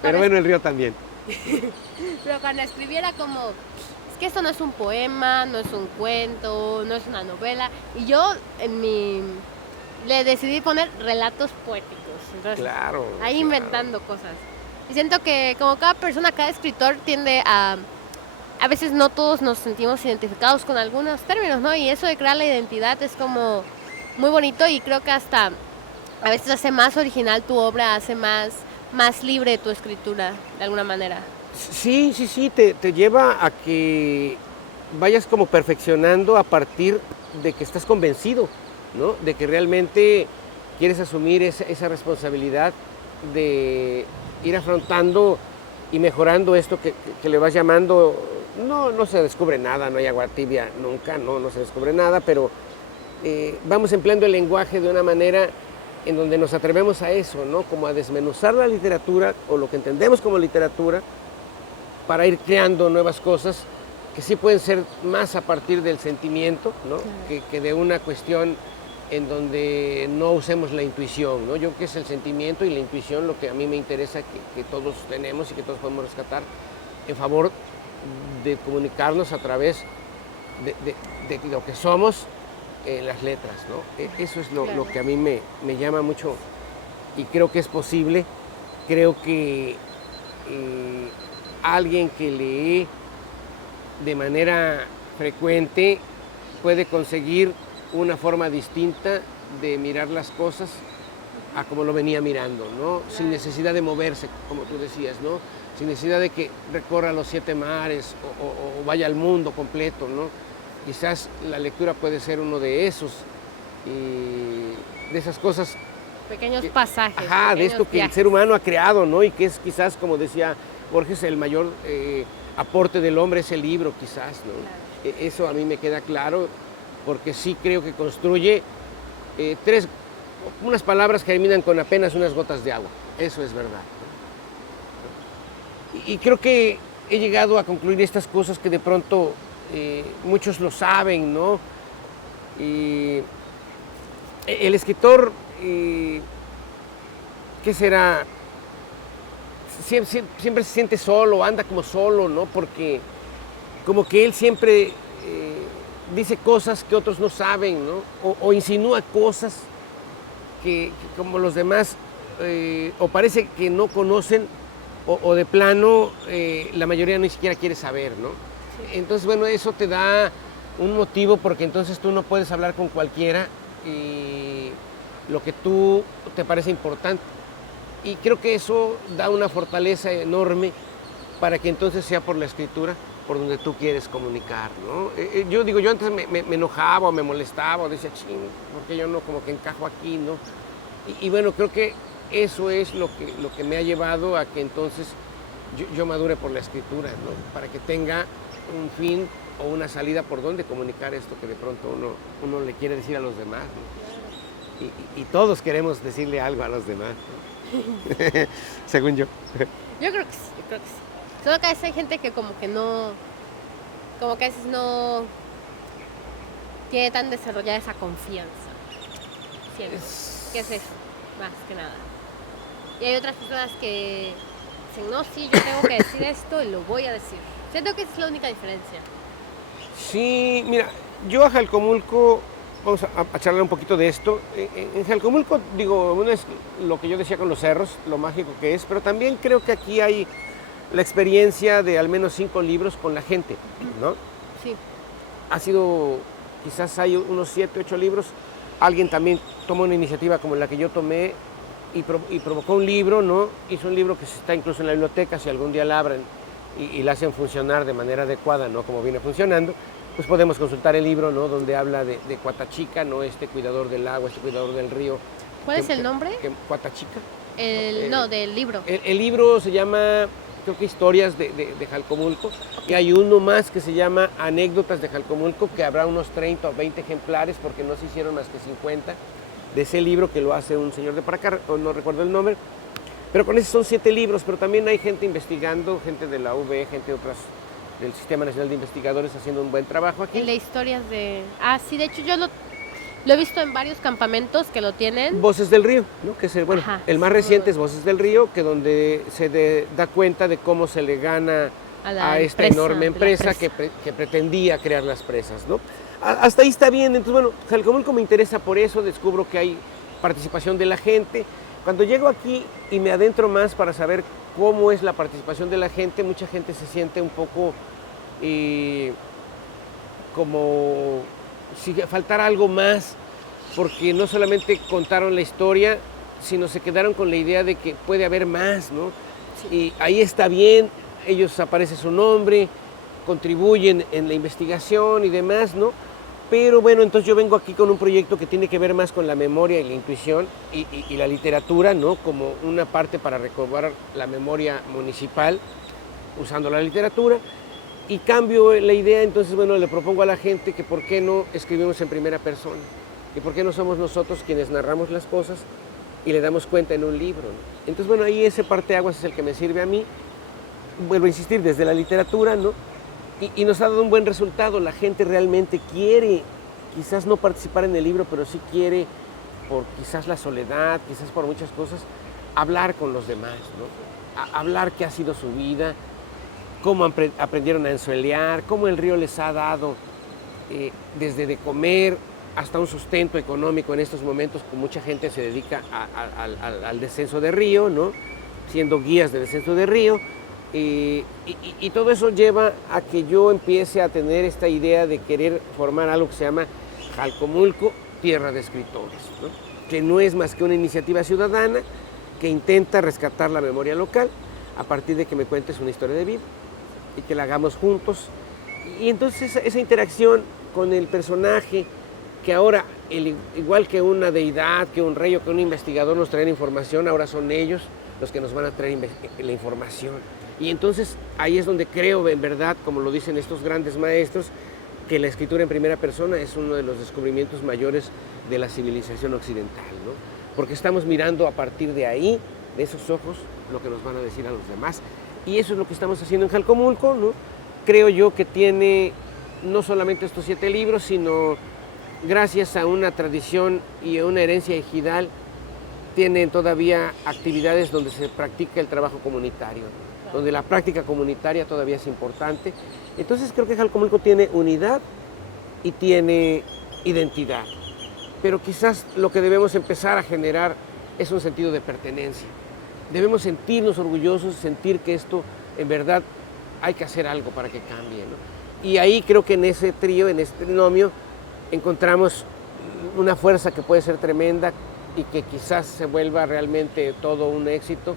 Pero bueno, el río también. Pero cuando escribí era como, es que esto no es un poema, no es un cuento, no es una novela. Y yo le decidí poner relatos poéticos. Entonces, claro. Ahí inventando cosas. Y siento que como cada persona, cada escritor tiende a veces no todos nos sentimos identificados con algunos términos, ¿no? Y eso de crear la identidad es como muy bonito y creo que hasta a veces hace más original tu obra, hace más libre tu escritura, de alguna manera. Sí, te lleva a que vayas como perfeccionando a partir de que estás convencido, ¿no? De que realmente quieres asumir esa responsabilidad de ir afrontando y mejorando esto que le vas llamando. No se descubre nada, no hay agua tibia nunca, no se descubre nada, pero vamos empleando el lenguaje de una manera en donde nos atrevemos a eso, ¿no? Como a desmenuzar la literatura o lo que entendemos como literatura para ir creando nuevas cosas que sí pueden ser más a partir del sentimiento, ¿no? Claro. Que de una cuestión en donde no usemos la intuición, ¿no? Yo creo que es el sentimiento y la intuición lo que a mí me interesa que todos tenemos y que todos podemos rescatar en favor de comunicarnos a través de lo que somos en las letras, ¿no? Eso es lo que a mí me llama mucho y creo que es posible. Creo que alguien que lee de manera frecuente puede conseguir una forma distinta de mirar las cosas a como lo venía mirando, ¿no? Sin necesidad de moverse, como tú decías, ¿no? Sin necesidad de que recorra los 7 mares o vaya al mundo completo, ¿no? Quizás la lectura puede ser uno de esos, de esas cosas. Pequeños pasajes. Ajá, de esto que el ser humano ha creado, ¿no? Y que es quizás, como decía Borges, el mayor aporte del hombre es el libro, quizás, ¿no? Claro. Eso a mí me queda claro, porque sí creo que construye unas palabras que terminan con apenas unas gotas de agua. Eso es verdad. Y creo que he llegado a concluir estas cosas que de pronto muchos lo saben, ¿no? Y el escritor, ¿qué será? Siempre se siente solo, anda como solo, ¿no? Porque como que él siempre dice cosas que otros no saben, ¿no? O insinúa cosas que como los demás o parece que no conocen o de plano la mayoría ni siquiera quiere saber, ¿no? Sí. Entonces, bueno, eso te da un motivo porque entonces tú no puedes hablar con cualquiera y lo que tú te parece importante. Y creo que eso da una fortaleza enorme para que entonces sea por la escritura por donde tú quieres comunicar, ¿no? Yo antes me enojaba o me molestaba o decía, ching, porque yo no como que encajo aquí, ¿no? Y bueno, creo que eso es lo que me ha llevado a que entonces yo madure por la escritura, ¿no? Para que tenga un fin o una salida por donde comunicar esto que de pronto uno le quiere decir a los demás, ¿no? Y todos queremos decirle algo a los demás, ¿no? Según yo. Yo creo que sí. Solo que a veces hay gente que como que a veces no tiene tan desarrollada esa confianza. Siento que es eso, más que nada. Y hay otras personas que dicen, no, sí, yo tengo que decir esto y lo voy a decir. Siento que esa es la única diferencia. Sí, mira, yo a Jalcomulco, vamos a charlar un poquito de esto. En Jalcomulco, digo, uno es lo que yo decía con los cerros, lo mágico que es, pero también creo que aquí hay la experiencia de al menos 5 libros con la gente, ¿no? Sí. Ha sido, quizás hay unos 7, 8 libros alguien también tomó una iniciativa como la que yo tomé y provocó un libro, ¿no? Hizo un libro que está incluso en la biblioteca, si algún día la abren y la hacen funcionar de manera adecuada, ¿no? Como viene funcionando, pues podemos consultar el libro, ¿no? Donde habla de Cuatachica, ¿no? Este cuidador del agua, este cuidador del río. ¿Cuál es el nombre? Cuatachica. No, del libro. El libro se llama, creo que Historias de Jalcomulco, y hay uno más que se llama Anécdotas de Jalcomulco, que habrá unos 30 o 20 ejemplares, porque no se hicieron más que 50, de ese libro que lo hace un señor de por acá, no recuerdo el nombre, pero con esos son 7 libros, pero también hay gente investigando, gente de la UV, gente de otras, del Sistema Nacional de Investigadores haciendo un buen trabajo aquí. El de historias de... Ah, sí, de hecho yo lo he visto en varios campamentos que lo tienen. Voces del Río, ¿no? Que es el, bueno, Ajá, el más reciente es Voces del Río, que donde se da cuenta de cómo se le gana a esta enorme empresa que pretendía crear las presas, ¿no? Hasta ahí está bien. Entonces, bueno, Jalcomulco me interesa por eso, descubro que hay participación de la gente. Cuando llego aquí y me adentro más para saber cómo es la participación de la gente, mucha gente se siente un poco como si faltara algo más, porque no solamente contaron la historia, sino se quedaron con la idea de que puede haber más, ¿no? Sí. Y ahí está bien, ellos aparece su nombre, contribuyen en la investigación y demás, ¿no? Pero bueno, entonces yo vengo aquí con un proyecto que tiene que ver más con la memoria y la intuición y la literatura, ¿no? Como una parte para recobrar la memoria municipal usando la literatura. Y cambio la idea, entonces, bueno, le propongo a la gente que por qué no escribimos en primera persona y por qué no somos nosotros quienes narramos las cosas y le damos cuenta en un libro, ¿no? Entonces, bueno, ahí ese parteaguas es el que me sirve a mí. Vuelvo a insistir, desde la literatura, ¿no? Y nos ha dado un buen resultado. La gente realmente quiere, quizás no participar en el libro, pero sí quiere, por quizás la soledad, quizás por muchas cosas, hablar con los demás, ¿no? Hablar qué ha sido su vida, cómo aprendieron a ensuelear, cómo el río les ha dado desde de comer hasta un sustento económico en estos momentos, que mucha gente se dedica al descenso de río, ¿no? Siendo guías de descenso de río. Y todo eso lleva a que yo empiece a tener esta idea de querer formar algo que se llama Jalcomulco, Tierra de Escritores, ¿no? Que no es más que una iniciativa ciudadana que intenta rescatar la memoria local a partir de que me cuentes una historia de vida y que la hagamos juntos. Y entonces esa interacción con el personaje, que ahora, igual que una deidad, que un rey o que un investigador nos traen información, ahora son ellos los que nos van a traer la información. Y entonces ahí es donde creo, en verdad, como lo dicen estos grandes maestros, que la escritura en primera persona es uno de los descubrimientos mayores de la civilización occidental, ¿no? Porque estamos mirando a partir de ahí, de esos ojos, lo que nos van a decir a los demás. Y eso es lo que estamos haciendo en Jalcomulco, ¿no? Creo yo que tiene no solamente estos 7 libros, sino gracias a una tradición y a una herencia ejidal, tienen todavía actividades donde se practica el trabajo comunitario, donde la práctica comunitaria todavía es importante. Entonces creo que Jalcomulco tiene unidad y tiene identidad, pero quizás lo que debemos empezar a generar es un sentido de pertenencia. Debemos sentirnos orgullosos, sentir que esto en verdad hay que hacer algo para que cambie, ¿no? Y ahí creo que en ese trío, en este trinomio, encontramos una fuerza que puede ser tremenda y que quizás se vuelva realmente todo un éxito.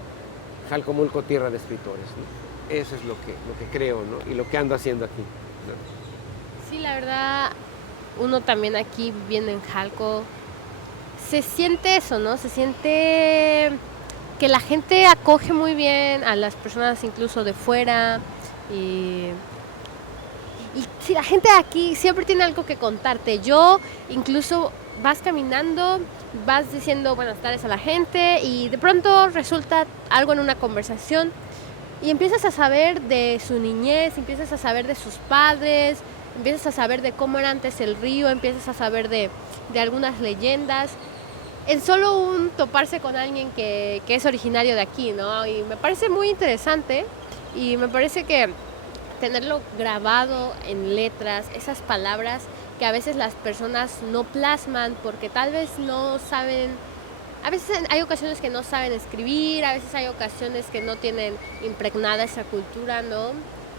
Jalcomulco, Tierra de Escritores, ¿no? Eso es lo que creo, ¿no? Y lo que ando haciendo aquí, ¿no? Sí, la verdad, uno también aquí viviendo en Jalco, se siente eso, ¿no? Se siente que la gente acoge muy bien a las personas incluso de fuera y si la gente de aquí siempre tiene algo que contarte. Yo incluso vas caminando, vas diciendo buenas tardes a la gente y de pronto resulta algo en una conversación y empiezas a saber de su niñez, empiezas a saber de sus padres, empiezas a saber de cómo era antes el río, empiezas a saber de algunas leyendas. En solo un toparse con alguien que es originario de aquí, ¿no? Y me parece muy interesante y me parece que tenerlo grabado en letras, esas palabras que a veces las personas no plasman porque tal vez no saben, a veces hay ocasiones que no saben escribir, a veces hay ocasiones que no tienen impregnada esa cultura, ¿no?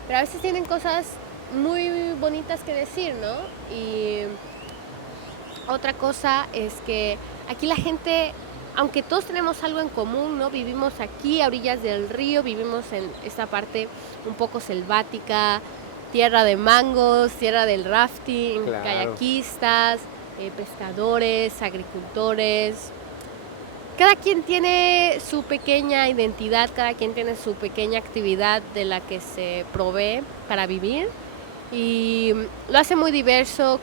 Pero a veces tienen cosas muy bonitas que decir, ¿no? Y Otra cosa es que aquí la gente, aunque todos tenemos algo en común, ¿no? Vivimos aquí a orillas del río, vivimos en esta parte un poco selvática, tierra de mangos, tierra del rafting, Claro. kayakistas, pescadores, agricultores. Cada quien tiene su pequeña identidad, cada quien tiene su pequeña actividad de la que se provee para vivir y lo hace muy diverso.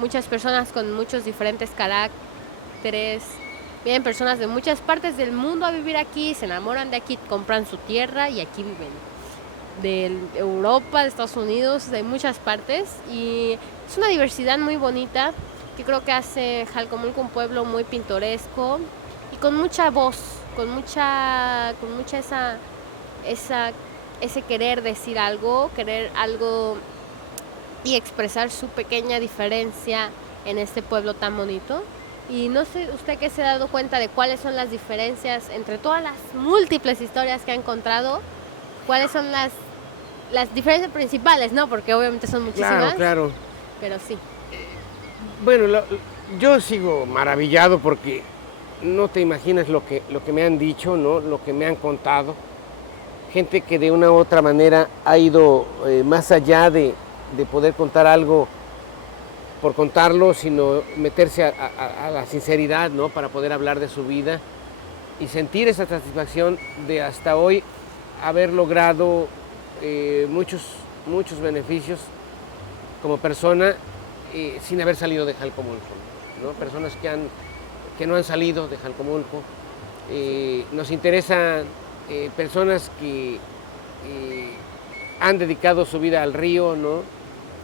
Muchas personas con muchos diferentes caracteres, vienen personas de muchas partes del mundo a vivir aquí, se enamoran de aquí, compran su tierra y aquí viven. De Europa, de Estados Unidos, de muchas partes, y es una diversidad muy bonita que creo que hace Jalcomulco un pueblo muy pintoresco y con mucha voz, con mucha ese querer decir algo, querer algo y expresar su pequeña diferencia en este pueblo tan bonito. Y no sé usted que se ha dado cuenta de cuáles son las diferencias entre todas las múltiples historias que ha encontrado, cuáles son las diferencias principales, ¿no? Porque obviamente son muchísimas. Claro. Pero sí. Bueno, yo sigo maravillado porque no te imaginas lo que me han dicho, ¿no? Lo que me han contado. Gente que de una u otra manera ha ido más allá de poder contar algo por contarlo, sino meterse a la sinceridad, ¿no? Para poder hablar de su vida y sentir esa satisfacción de hasta hoy haber logrado muchos beneficios como persona sin haber salido de Jalcomulco, ¿no? Personas que no han salido de Jalcomulco. Nos interesan personas que han dedicado su vida al río, ¿no?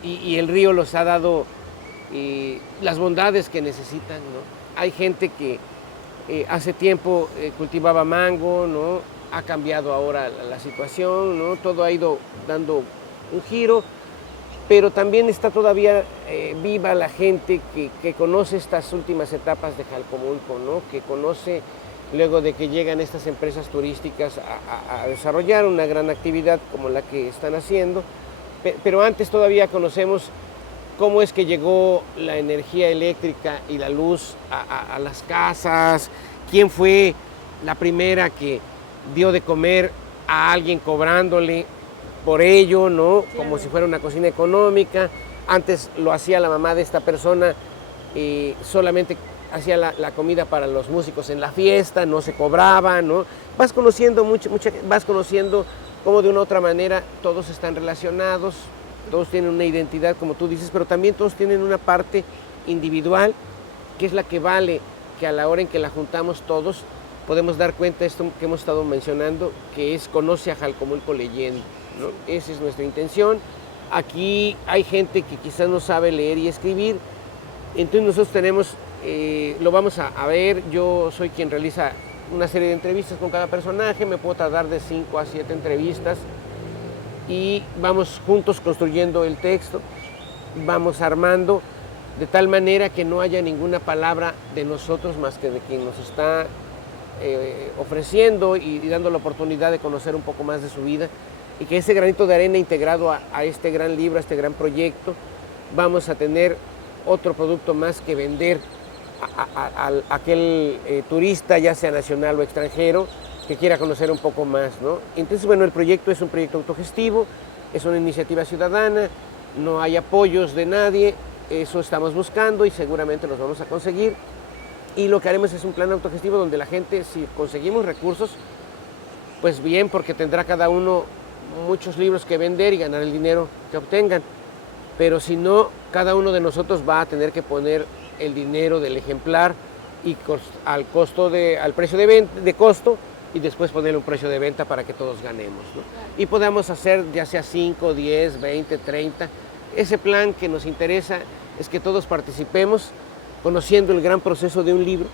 Y el río los ha dado las bondades que necesitan, ¿no? Hay gente que hace tiempo cultivaba mango, ¿no? Ha cambiado ahora la situación, ¿no? Todo ha ido dando un giro, pero también está todavía viva la gente que conoce estas últimas etapas de Jalcomulco, ¿no? Que conoce luego de que llegan estas empresas turísticas a desarrollar una gran actividad como la que están haciendo, pero antes todavía conocemos cómo es que llegó la energía eléctrica y la luz a las casas, quién fue la primera que dio de comer a alguien cobrándole por ello, ¿no? Claro. Como si fuera una cocina económica. Antes lo hacía la mamá de esta persona, solamente hacía la comida para los músicos en la fiesta, no se cobraba, ¿no? Vas conociendo vas conociendo cómo de una u otra manera todos están relacionados, todos tienen una identidad, como tú dices, pero también todos tienen una parte individual, que es la que vale, que a la hora en que la juntamos todos, podemos dar cuenta de esto que hemos estado mencionando, que es conoce a Jalcomulco leyendo, ¿no? Esa es nuestra intención. Aquí hay gente que quizás no sabe leer y escribir, entonces nosotros tenemos, lo vamos a ver, yo soy quien realiza una serie de entrevistas con cada personaje, me puedo tardar de 5 a 7 entrevistas, y vamos juntos construyendo el texto, vamos armando de tal manera que no haya ninguna palabra de nosotros más que de quien nos está ofreciendo y dando la oportunidad de conocer un poco más de su vida, y que ese granito de arena integrado a este gran libro, a este gran proyecto, vamos a tener otro producto más que vender a aquel turista, ya sea nacional o extranjero, que quiera conocer un poco más, ¿no? Entonces, bueno, el proyecto es un proyecto autogestivo, es una iniciativa ciudadana, no hay apoyos de nadie, eso estamos buscando y seguramente los vamos a conseguir. Y lo que haremos es un plan autogestivo donde la gente, si conseguimos recursos, pues bien, porque tendrá cada uno muchos libros que vender y ganar el dinero que obtengan. Pero si no, cada uno de nosotros va a tener que poner el dinero del ejemplar y al precio de costo, y después ponerle un precio de venta para que todos ganemos, ¿no? Y podamos hacer ya sea 5, 10, 20, 30. Ese plan que nos interesa es que todos participemos conociendo el gran proceso de un libro,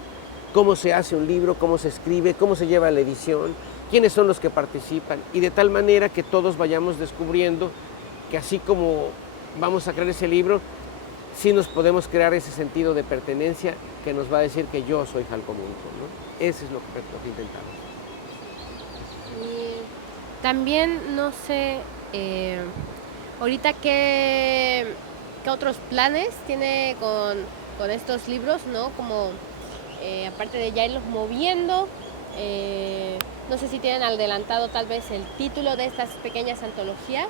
cómo se hace un libro, cómo se escribe, cómo se lleva la edición, quiénes son los que participan, y de tal manera que todos vayamos descubriendo que así como vamos a crear ese libro, sí nos podemos crear ese sentido de pertenencia que nos va a decir que yo soy Jalcomulco, ¿no? Ese es lo que intentamos. Y también, no sé, ahorita qué otros planes tiene con estos libros, ¿no? Como aparte de ya irlos moviendo, no sé si tienen adelantado tal vez el título de estas pequeñas antologías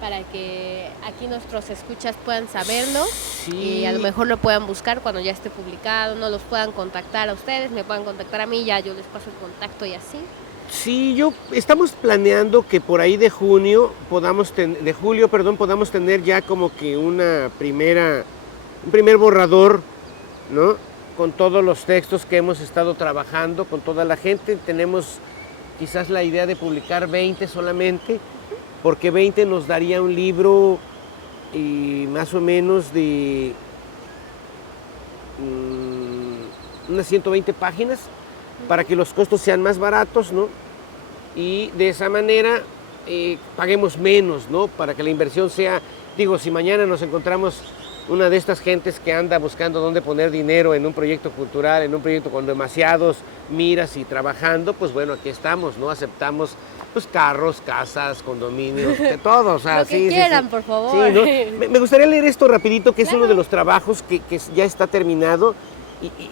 para que aquí nuestros escuchas puedan saberlo. Sí. Y a lo mejor lo puedan buscar cuando ya esté publicado, no los puedan contactar a ustedes, me puedan contactar a mí, ya yo les paso el contacto y así. Sí, estamos planeando que por ahí de julio podamos tener ya como que un primer borrador, ¿no? Con todos los textos que hemos estado trabajando, con toda la gente. Tenemos quizás la idea de publicar 20 solamente, porque 20 nos daría un libro más o menos de unas 120 páginas, para que los costos sean más baratos, ¿no? Y de esa manera paguemos menos, ¿no? Para que la inversión sea, digo, si mañana nos encontramos una de estas gentes que anda buscando dónde poner dinero en un proyecto cultural, en un proyecto con demasiados miras y trabajando, pues bueno, aquí estamos, ¿no? Aceptamos pues carros, casas, condominios, de todo, o sea, lo que quieran, sí. por favor. Sí, ¿no? Me gustaría leer esto rapidito, que es uno de los trabajos que ya está terminado,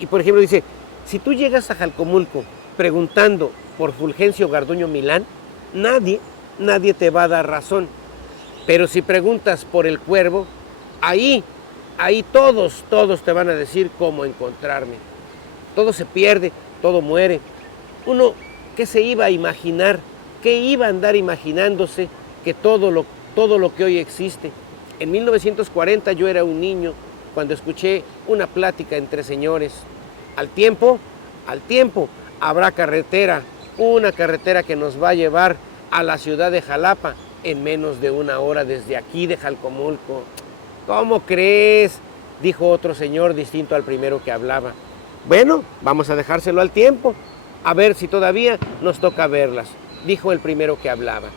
y por ejemplo dice, si tú llegas a Jalcomulco preguntando por Fulgencio Garduño Milán, nadie te va a dar razón, pero si preguntas por el Cuervo, ahí todos te van a decir cómo encontrarme. Todo se pierde, todo muere. Uno, ¿qué se iba a imaginar? ¿Qué iba a andar imaginándose que todo lo que hoy existe? En 1940 yo era un niño cuando escuché una plática entre señores. Al tiempo, habrá carretera, una carretera que nos va a llevar a la ciudad de Jalapa en menos de una hora desde aquí de Jalcomulco. ¿Cómo crees?, dijo otro señor distinto al primero que hablaba. Bueno, vamos a dejárselo al tiempo, a ver si todavía nos toca verlas, dijo el primero que hablaba.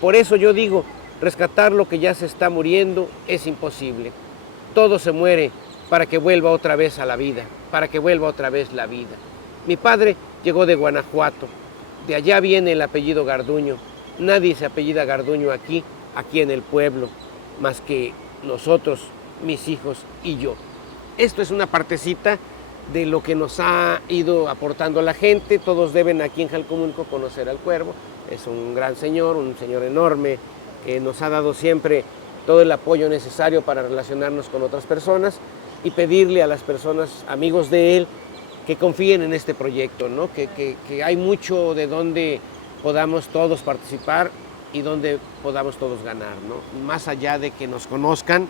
Por eso yo digo, rescatar lo que ya se está muriendo es imposible. Todo se muere para que vuelva otra vez a la vida, para que vuelva otra vez la vida. Mi padre llegó de Guanajuato, de allá viene el apellido Garduño. Nadie se apellida Garduño aquí en el pueblo, más que nosotros, mis hijos y yo. Esto es una partecita de lo que nos ha ido aportando la gente. Todos deben aquí en Jalcomulco conocer al Cuervo. Es un gran señor, un señor enorme, que nos ha dado siempre todo el apoyo necesario para relacionarnos con otras personas y pedirle a las personas, amigos de él, que confíen en este proyecto, ¿no? Que hay mucho de donde podamos todos participar y donde podamos todos ganar, ¿no? Más allá de que nos conozcan,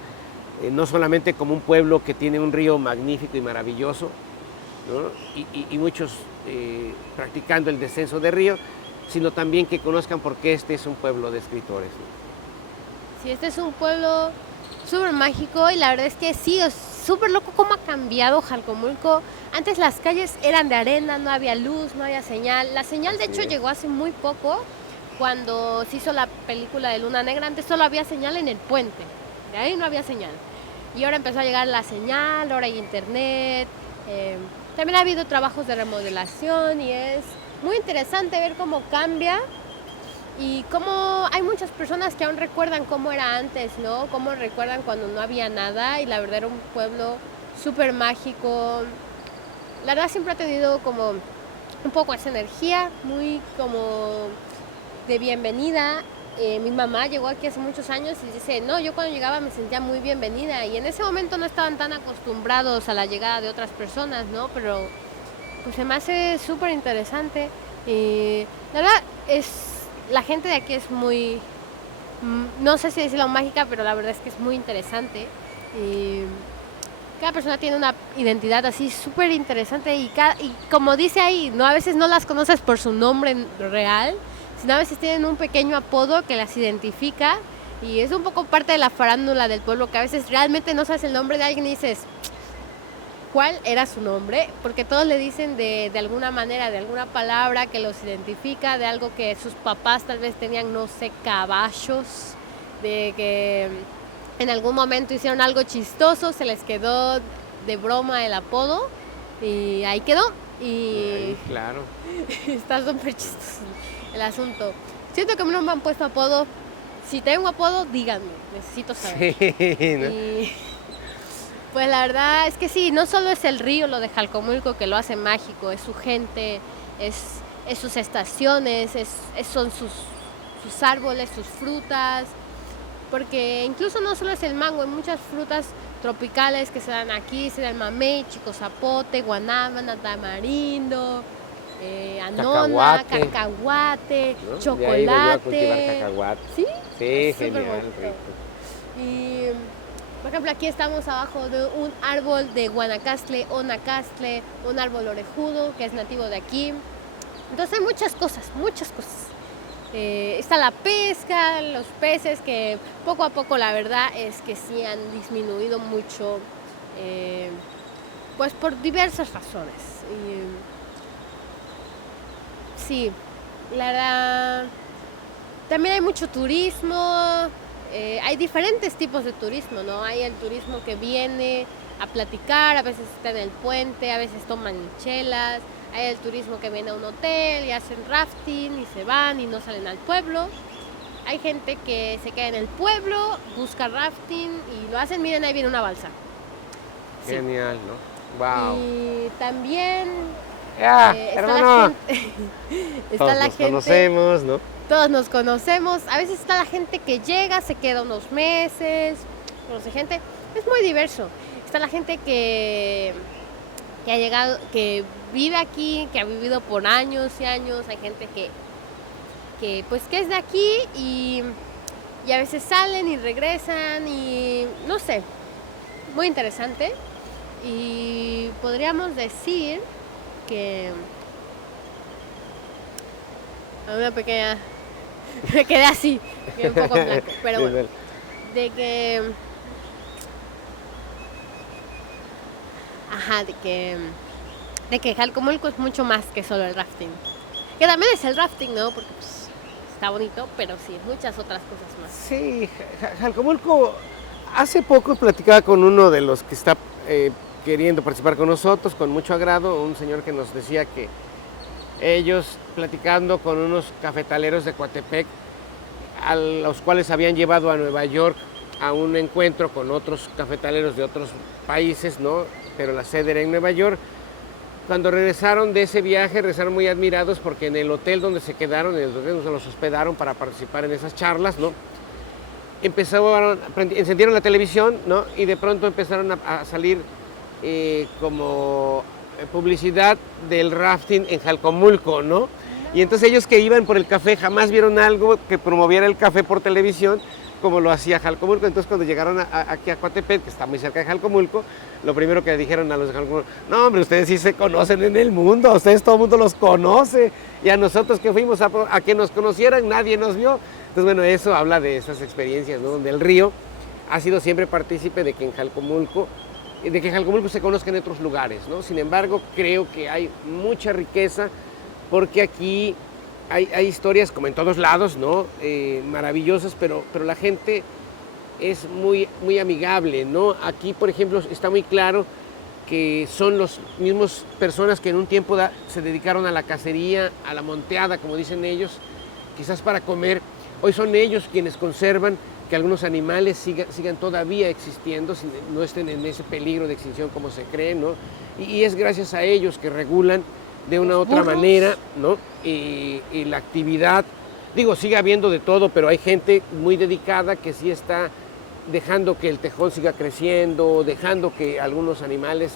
no solamente como un pueblo que tiene un río magnífico y maravilloso, ¿no? y muchos practicando el descenso de río, sino también que conozcan por qué este es un pueblo de escritores, ¿no? Sí, este es un pueblo súper mágico y la verdad es que sí, es súper loco cómo ha cambiado Jalcomulco. Antes las calles eran de arena, no había luz, no había señal. La señal de hecho llegó hace muy poco, cuando se hizo la película de Luna Negra. Antes solo había señal en el puente, de ahí no había señal. Y ahora empezó a llegar la señal, ahora hay internet. También ha habido trabajos de remodelación y es muy interesante ver cómo cambia y cómo hay muchas personas que aún recuerdan cómo era antes, ¿no? Cómo recuerdan cuando no había nada y la verdad era un pueblo súper mágico. La verdad siempre ha tenido como un poco esa energía, muy como de bienvenida. Mi mamá llegó aquí hace muchos años y dice, no, yo cuando llegaba me sentía muy bienvenida y en ese momento no estaban tan acostumbrados a la llegada de otras personas, ¿no? Pero pues se me hace súper interesante y la verdad la gente de aquí es muy, no sé si decirlo mágica, pero la verdad es que es muy interesante y cada persona tiene una identidad así súper interesante y como dice ahí, ¿no? A veces no las conoces por su nombre real, sino a veces tienen un pequeño apodo que las identifica y es un poco parte de la farándula del pueblo, que a veces realmente no sabes el nombre de alguien y dices, ¿cuál era su nombre? Porque todos le dicen de alguna manera, de alguna palabra que los identifica, de algo que sus papás tal vez tenían, no sé, caballos, de que en algún momento hicieron algo chistoso, se les quedó de broma el apodo y ahí quedó. Y claro. Está súper chistoso el asunto. Siento que a mí no me han puesto apodo. Si tengo apodo, díganme, necesito saber. Sí, ¿no? Pues la verdad es que sí, no solo es el río lo de Jalcomulco que lo hace mágico, es su gente, es sus estaciones, son sus árboles, sus frutas, porque incluso no solo es el mango, hay muchas frutas tropicales que se dan aquí, se da el mamey, chico zapote, guanábana, tamarindo, anona, cacahuate, ¿no? chocolate. Ya he ido yo a cultivar cacahuate. ¿Sí? Sí, Es genial, superbonito. rico. Y, por ejemplo, aquí estamos abajo de un árbol de guanacastle o nacastle, un árbol orejudo que es nativo de aquí. Entonces hay muchas cosas, muchas cosas. Está la pesca, los peces que poco a poco la verdad es que sí han disminuido mucho, pues por diversas razones. Sí, la verdad, también hay mucho turismo, hay diferentes tipos de turismo, ¿no? Hay el turismo que viene a platicar, a veces está en el puente, a veces toman chelas. Hay el turismo que viene a un hotel y hacen rafting y se van y no salen al pueblo. Hay gente que se queda en el pueblo, busca rafting y lo hacen. Miren, ahí viene una balsa. Sí. Genial, ¿no? Wow. Y también Ya, está hermano. la gente. Todos nos conocemos, ¿no? Todos nos conocemos. A veces está la gente que llega, se queda unos meses. Conoce gente. Es muy diverso. Está la gente que ha llegado, que vive aquí, que ha vivido por años y años. Hay gente que pues que es de aquí y a veces salen y regresan y no sé, muy interesante. Y podríamos decir que a una pequeña me quedé así, un poco en blanco, pero bueno, de que de que Jalcomulco es mucho más que solo el rafting. Que también es el rafting, ¿no? Porque pues, está bonito, pero sí, muchas otras cosas más. Sí, Jalcomulco, hace poco platicaba con uno de los que está queriendo participar con nosotros, con mucho agrado, un señor que nos decía que ellos platicando con unos cafetaleros de Coatepec, a los cuales habían llevado a Nueva York a un encuentro con otros cafetaleros de otros países, ¿no? Pero la sede era en Nueva York. Cuando regresaron de ese viaje, regresaron muy admirados porque en el hotel donde se quedaron, en el hotel donde los hospedaron para participar en esas charlas, ¿no? Encendieron la televisión, ¿no? Y de pronto empezaron a salir como publicidad del rafting en Jalcomulco, ¿no? Y entonces ellos que iban por el café jamás vieron algo que promoviera el café por televisión como lo hacía Jalcomulco. Entonces cuando llegaron aquí a Coatepec, que está muy cerca de Jalcomulco, lo primero que dijeron a los de Jalcomulco, no hombre, ustedes sí se conocen en el mundo, a ustedes todo el mundo los conoce, y a nosotros que fuimos a que nos conocieran, nadie nos vio. Entonces bueno, eso habla de esas experiencias, ¿no? Donde el río ha sido siempre partícipe de que Jalcomulco se conozca en otros lugares, ¿no? Sin embargo, creo que hay mucha riqueza porque aquí hay historias como en todos lados, ¿no? Maravillosas, pero la gente es muy, muy amigable, ¿no? Aquí, por ejemplo, está muy claro que son los mismos personas que en un tiempo se dedicaron a la cacería, a la monteada, como dicen ellos, quizás para comer. Hoy son ellos quienes conservan que algunos animales sigan todavía existiendo, no estén en ese peligro de extinción como se cree, ¿no? Y es gracias a ellos que regulan de una u otra manera, ¿no? Y la actividad, digo, sigue habiendo de todo, pero hay gente muy dedicada que sí está dejando que el tejón siga creciendo, dejando que algunos animales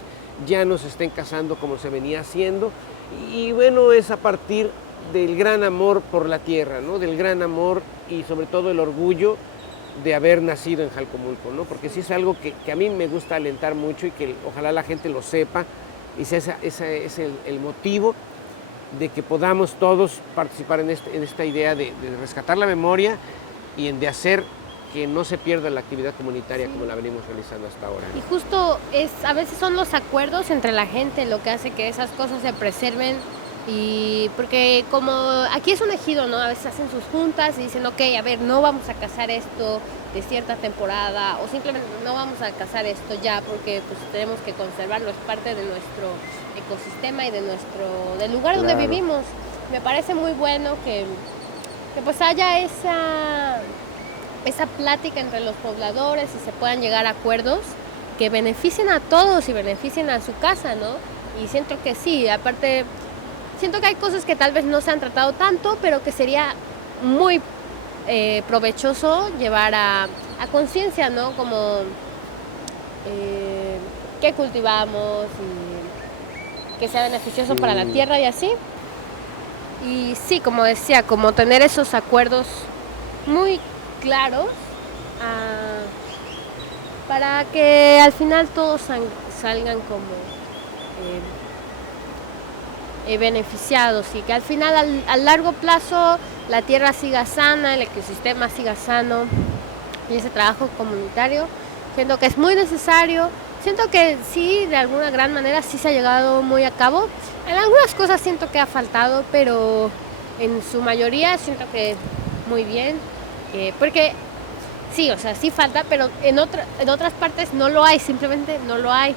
ya no se estén cazando como se venía haciendo. Y bueno, es a partir del gran amor por la tierra, ¿no? Del gran amor y sobre todo el orgullo de haber nacido en Jalcomulco, ¿no? Porque sí es algo que a mí me gusta alentar mucho y que ojalá la gente lo sepa, y ese es el motivo de que podamos todos participar en esta idea de rescatar la memoria y de hacer que no se pierda la actividad comunitaria como la venimos realizando hasta ahora, ¿no? Y justo a veces son los acuerdos entre la gente lo que hace que esas cosas se preserven. Y porque como aquí es un ejido, ¿no? A veces hacen sus juntas y dicen, ok, a ver, no vamos a cazar esto de cierta temporada o simplemente no vamos a cazar esto ya porque pues tenemos que conservarlo, es parte de nuestro ecosistema y del lugar donde vivimos. Me parece muy bueno que pues haya esa plática entre los pobladores y se puedan llegar a acuerdos que beneficien a todos y beneficien a su casa, ¿no? Y siento que sí, aparte, siento que hay cosas que tal vez no se han tratado tanto, pero que sería muy provechoso llevar a conciencia, ¿no? Como qué cultivamos y que sea beneficioso para la tierra y así. Y sí, como decía, como tener esos acuerdos muy claros para que al final todos salgan como beneficiados y que al final a largo plazo la tierra siga sana, el ecosistema siga sano y ese trabajo comunitario siento que es muy necesario. Siento que sí, de alguna gran manera sí se ha llegado muy a cabo. En algunas cosas siento que ha faltado, pero en su mayoría siento que muy bien. Porque sí, o sea, sí falta, pero en otras partes no lo hay, simplemente no lo hay.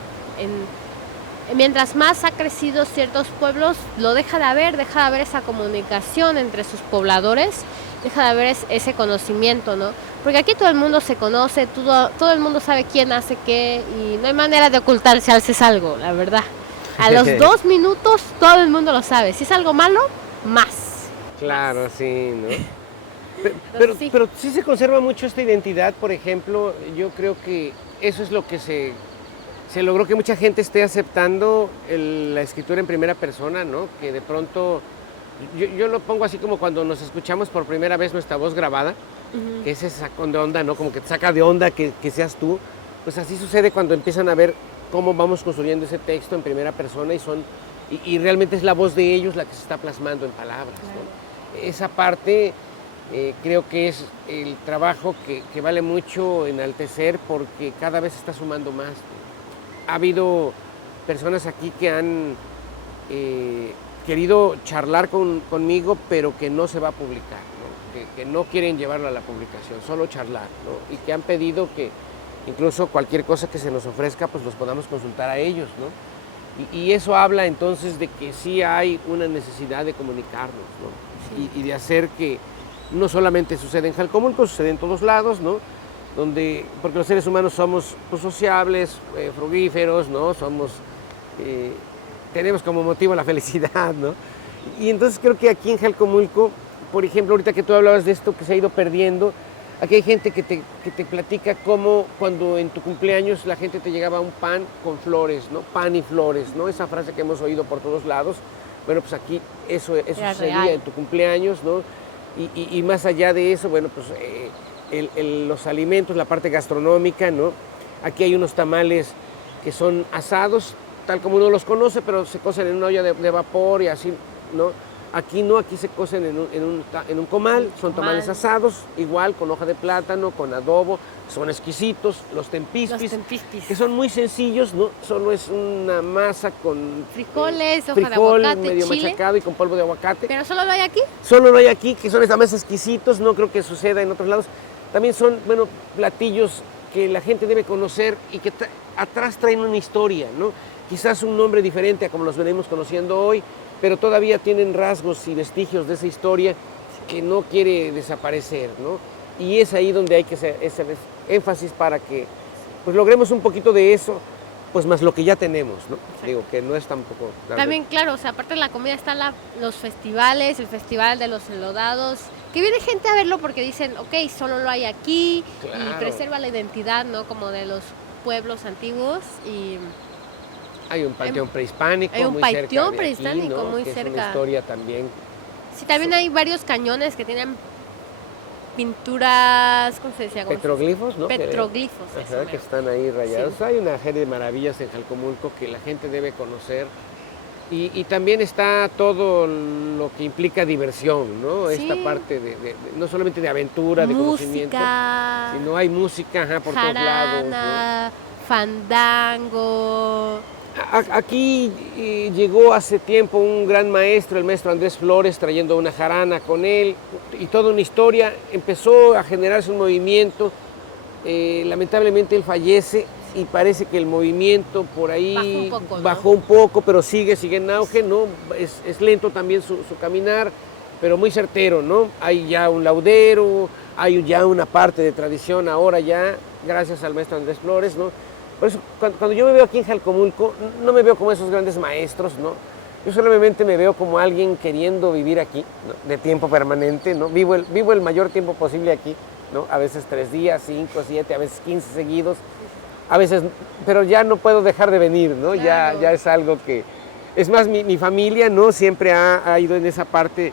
Mientras más ha crecido ciertos pueblos, lo deja de haber esa comunicación entre sus pobladores, deja de haber ese conocimiento, ¿no? Porque aquí todo el mundo se conoce, todo el mundo sabe quién hace qué y no hay manera de ocultar si haces algo, la verdad. A los 2 minutos todo el mundo lo sabe. Si es algo malo, más. Claro, más. Sí, ¿no? Sí. Pero sí se conserva mucho esta identidad, por ejemplo, yo creo que eso es lo que se logró, que mucha gente esté aceptando la escritura en primera persona, ¿no? Que de pronto, yo lo pongo así como cuando nos escuchamos por primera vez nuestra voz grabada, que es ese sacón de onda, ¿no? Como que te saca de onda que seas tú. Pues así sucede cuando empiezan a ver cómo vamos construyendo ese texto en primera persona y realmente es la voz de ellos la que se está plasmando en palabras, ¿no? Esa parte creo que es el trabajo que vale mucho enaltecer porque cada vez se está sumando más, ¿no? Ha habido personas aquí que han querido charlar conmigo, pero que no se va a publicar, ¿no? Que no quieren llevarlo a la publicación, solo charlar, ¿no? Y que han pedido que incluso cualquier cosa que se nos ofrezca, pues los podamos consultar a ellos, ¿no? Y eso habla entonces de que sí hay una necesidad de comunicarnos, ¿no? Sí. Y de hacer que no solamente sucede en Jalcomulco, sucede en todos lados, ¿no? Porque los seres humanos somos pues, sociables, frugíferos, ¿no? Tenemos como motivo la felicidad, ¿no? Y entonces creo que aquí en Jalcomulco, por ejemplo, ahorita que tú hablabas de esto que se ha ido perdiendo, aquí hay gente que te platica cómo cuando en tu cumpleaños la gente te llegaba un pan con flores, ¿no? Pan y flores, ¿no? Esa frase que hemos oído por todos lados. Bueno, pues aquí eso sucedía en tu cumpleaños, ¿no? Y más allá de eso, bueno, pues los alimentos, la parte gastronómica, ¿no? Aquí hay unos tamales que son asados, tal como uno los conoce, pero se cocen en una olla de vapor y así, ¿no? Aquí no, aquí se cocen en un comal, son tamales asados, igual con hoja de plátano, con adobo, son exquisitos, los tempispis, que son muy sencillos, ¿no? Solo es una masa con frijoles, hoja de aguacate, medio chile, machacado y con polvo de aguacate. ¿Pero solo lo hay aquí? Solo lo hay aquí, que son más exquisitos, no creo que suceda en otros lados. También son, bueno, platillos que la gente debe conocer y que atrás traen una historia, ¿no? Quizás un nombre diferente a como los venimos conociendo hoy, pero todavía tienen rasgos y vestigios de esa historia que no quiere desaparecer, ¿no? Y es ahí donde hay que hacer ese énfasis para que pues, logremos un poquito de eso, pues más lo que ya tenemos, ¿no? Exacto. Digo, que no es tampoco... También, claro, o sea, aparte de la comida están los festivales, el Festival de los Enlodados, que viene gente a verlo porque dicen, ok, solo lo hay aquí, claro. Y preserva la identidad, ¿no? Como de los pueblos antiguos y... Hay un panteón prehispánico muy cerca. Hay un panteón prehispánico ¿no? muy que cerca. Es una historia también. Sí, también hay varios cañones que tienen pinturas, ¿cómo se decía? Petroglifos, ¿no? Petroglifos. Ajá, que están ahí rayados. Sí. Hay una serie de maravillas en Jalcomulco que la gente debe conocer. Y también está todo lo que implica diversión, ¿no? Sí. Esta parte no solamente de aventura, de conocimiento, sino hay música por todos lados, ¿no? Fandango. Aquí llegó hace tiempo un gran maestro, el maestro Andrés Flores, trayendo una jarana con él y toda una historia. Empezó a generarse un movimiento, lamentablemente él fallece y parece que el movimiento por ahí bajó un poco, pero sigue en auge, ¿no? Es lento también su caminar, pero muy certero, ¿no? Hay ya un laudero, hay ya una parte de tradición ahora ya, gracias al maestro Andrés Flores, ¿no? Por eso, cuando yo me veo aquí en Jalcomulco, no me veo como esos grandes maestros, ¿no? Yo solamente me veo como alguien queriendo vivir aquí, ¿no? De tiempo permanente, ¿no? Vivo el mayor tiempo posible aquí, ¿no? A veces 3 días, 5, 7, a veces 15 seguidos, a veces, pero ya no puedo dejar de venir, ¿no? Claro. Ya es algo que... Es más, mi familia, ¿no? Siempre ha ido en esa parte,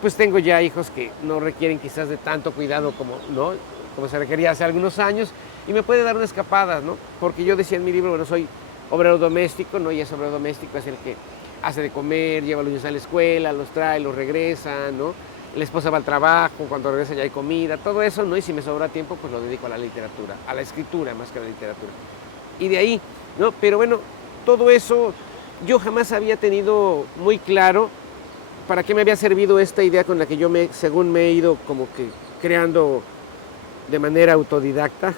pues tengo ya hijos que no requieren quizás de tanto cuidado como, ¿no? Como se requería hace algunos años, y me puede dar una escapada, ¿no? Porque yo decía en mi libro, bueno, soy obrero doméstico, ¿no? Y ese obrero doméstico es el que hace de comer, lleva a los niños a la escuela, los trae, los regresa, ¿no? La esposa va al trabajo, cuando regresa ya hay comida, todo eso, ¿no? Y si me sobra tiempo, pues lo dedico a la literatura, a la escritura más que a la literatura. Y de ahí, ¿no? Pero bueno, todo eso yo jamás había tenido muy claro para qué me había servido esta idea con la que yo, según me he ido como que creando de manera autodidacta,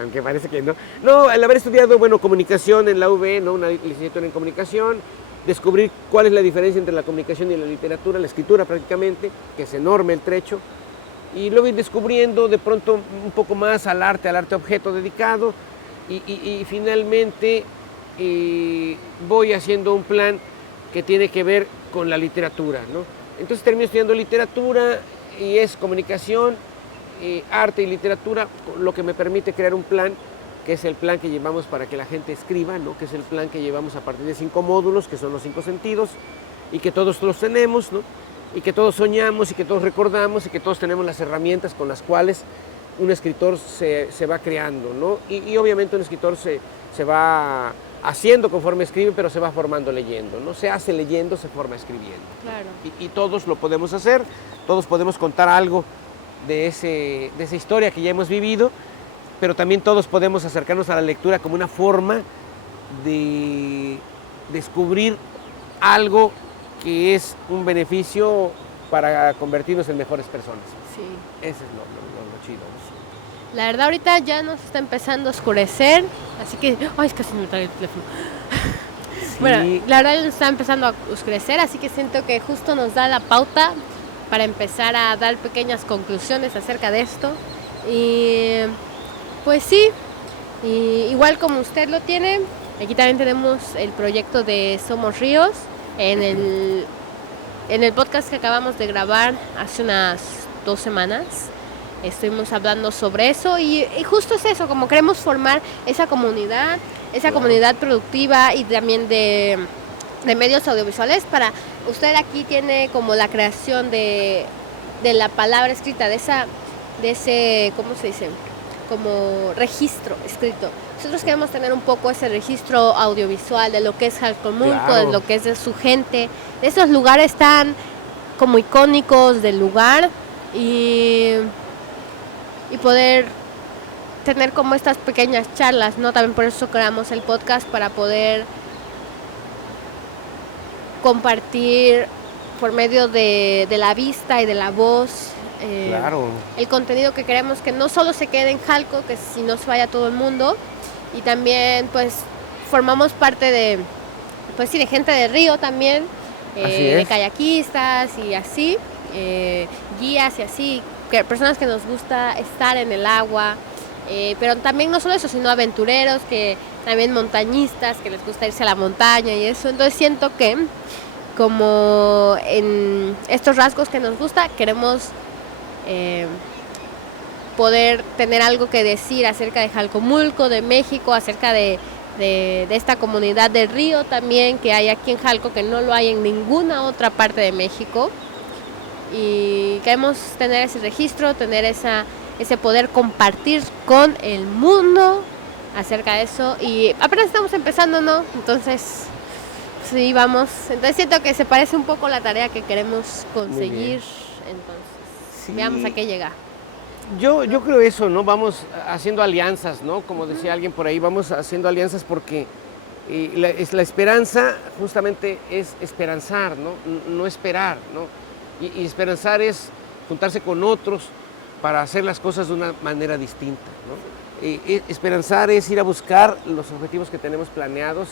aunque parece que no. No, al haber estudiado, bueno, comunicación en la UV, ¿no? Una licenciatura en comunicación, descubrir cuál es la diferencia entre la comunicación y la literatura, la escritura prácticamente, que es enorme el trecho, y luego ir descubriendo de pronto un poco más al arte objeto dedicado, y finalmente voy haciendo un plan que tiene que ver con la literatura, ¿no? Entonces termino estudiando literatura y es comunicación, arte y literatura, lo que me permite crear un plan, que es el plan que llevamos para que la gente escriba, ¿no? Que es el plan que llevamos a partir de 5 módulos, que son los 5 sentidos, y que todos los tenemos, ¿no? Y que todos soñamos, y que todos recordamos, y que todos tenemos las herramientas con las cuales un escritor se va creando, ¿no? Y obviamente un escritor se va haciendo conforme escribe, pero se va formando leyendo, ¿no? Se hace leyendo, se forma escribiendo. Claro. Y todos lo podemos hacer, todos podemos contar algo de esa historia que ya hemos vivido, pero también todos podemos acercarnos a la lectura como una forma de descubrir algo que es un beneficio para convertirnos en mejores personas. Sí. Ese es lo chido. La verdad ahorita ya nos está empezando a oscurecer, así que... Ay, es casi me trae el teléfono. Sí. Bueno, la verdad nos está empezando a oscurecer, así que siento que justo nos da la pauta para empezar a dar pequeñas conclusiones acerca de esto. Y pues sí, y igual como usted lo tiene, aquí también tenemos el proyecto de Somos Ríos. En el podcast que acabamos de grabar hace unas 2 semanas, estuvimos hablando sobre eso y justo es eso, como queremos formar esa comunidad productiva y también de medios audiovisuales. Para usted aquí tiene como la creación de la palabra escrita, de ese, ¿cómo se dice? Como registro escrito. Nosotros queremos tener un poco ese registro audiovisual de lo que es Jalcomulco, Claro. de lo que es de su gente, de esos lugares tan como icónicos del lugar y poder tener como estas pequeñas charlas, ¿no? También por eso creamos el podcast, para poder compartir por medio de la vista y de la voz Claro. el contenido que queremos que no solo se quede en Jalco, que si no se vaya todo el mundo. Y también pues formamos parte de, pues sí, de gente de río también, de kayakistas y así, guías y así, personas que nos gusta estar en el agua, pero también no solo eso, sino aventureros, que también montañistas, que les gusta irse a la montaña y eso. Entonces siento que como en estos rasgos que nos gusta, queremos poder tener algo que decir acerca de Jalcomulco, de México, acerca de esta comunidad del río también que hay aquí en Jalco, que no lo hay en ninguna otra parte de México. Y queremos tener ese registro, tener ese poder compartir con el mundo acerca de eso. Y apenas estamos empezando, ¿no? Entonces, sí, vamos. Entonces siento que se parece un poco la tarea que queremos conseguir. Entonces, Sí. veamos a qué llega. Yo creo eso, ¿no? Vamos haciendo alianzas, ¿no? Como decía alguien por ahí, vamos haciendo alianzas porque la esperanza justamente es esperanzar, ¿no? No esperar, ¿no? Y esperanzar es juntarse con otros para hacer las cosas de una manera distinta, ¿no? Esperanzar es ir a buscar los objetivos que tenemos planeados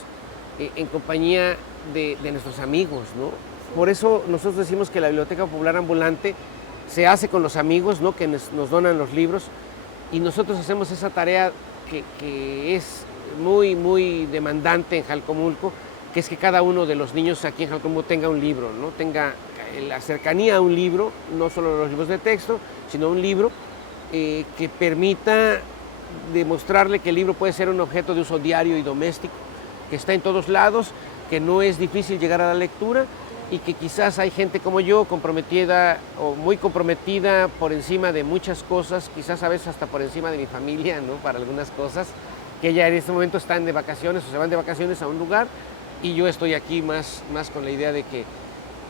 en compañía de nuestros amigos, ¿no? Por eso nosotros decimos que la Biblioteca Popular Ambulante se hace con los amigos, ¿no? Que nos donan los libros, y nosotros hacemos esa tarea que es muy, muy demandante en Jalcomulco, que es que cada uno de los niños aquí en Jalcomulco tenga un libro, ¿no? Tenga la cercanía a un libro, no solo los libros de texto, sino un libro que permita demostrarle que el libro puede ser un objeto de uso diario y doméstico, que está en todos lados, que no es difícil llegar a la lectura y que quizás hay gente como yo comprometida o muy comprometida por encima de muchas cosas, quizás a veces hasta por encima de mi familia, ¿no? Para algunas cosas, que ya en este momento están de vacaciones o se van de vacaciones a un lugar y yo estoy aquí más con la idea de que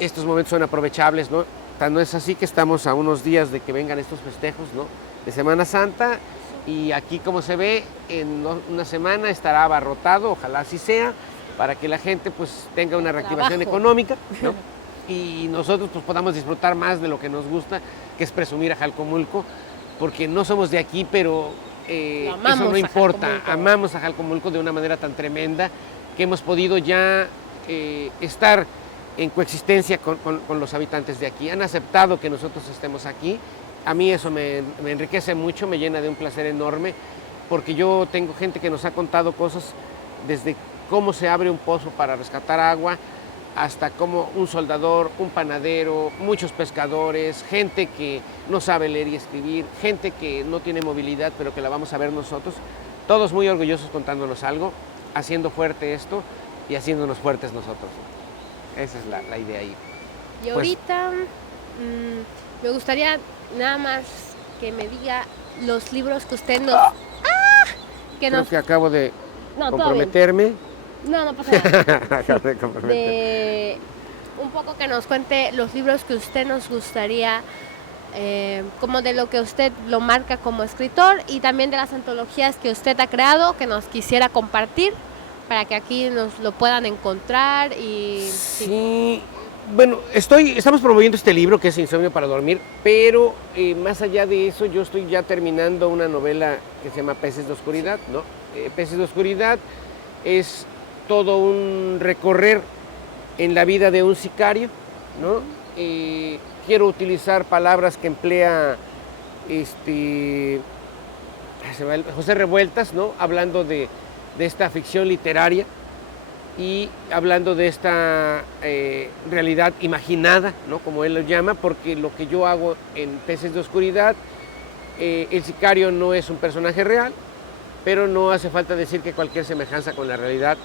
estos momentos son aprovechables, ¿no? Tan no es así que estamos a unos días de que vengan estos festejos, ¿no? De Semana Santa, y aquí, como se ve, en una semana estará abarrotado, ojalá así sea, para que la gente pues tenga una reactivación económica, ¿no? Y nosotros pues podamos disfrutar más de lo que nos gusta, que es presumir a Jalcomulco, porque no somos de aquí, pero eso no importa, amamos a Jalcomulco de una manera tan tremenda que hemos podido ya estar en coexistencia con los habitantes de aquí. Han aceptado que nosotros estemos aquí. A mí eso me enriquece mucho, me llena de un placer enorme, porque yo tengo gente que nos ha contado cosas desde cómo se abre un pozo para rescatar agua, hasta cómo un soldador, un panadero, muchos pescadores, gente que no sabe leer y escribir, gente que no tiene movilidad, pero que la vamos a ver nosotros, todos muy orgullosos contándonos algo, haciendo fuerte esto y haciéndonos fuertes nosotros. Esa es la idea ahí. Y ahorita me gustaría nada más que me diga los libros que usted nos... Creo que acabo de comprometerme. No pasa nada. Acabo de comprometerme. Un poco que nos cuente los libros que usted nos gustaría, como de lo que usted lo marca como escritor, y también de las antologías que usted ha creado, que nos quisiera compartir, para que aquí nos lo puedan encontrar. Sí. Bueno, estamos promoviendo este libro que es Insomnio para dormir, pero más allá de eso yo estoy ya terminando una novela que se llama Peces de Oscuridad, ¿no? Peces de Oscuridad es todo un recorrer en la vida de un sicario, ¿no? Quiero utilizar palabras que emplea José Revueltas, ¿no? Hablando de esta ficción literaria y hablando de esta realidad imaginada, ¿no? Como él lo llama, porque lo que yo hago en Peces de Oscuridad, el sicario no es un personaje real, pero no hace falta decir que cualquier semejanza con la realidad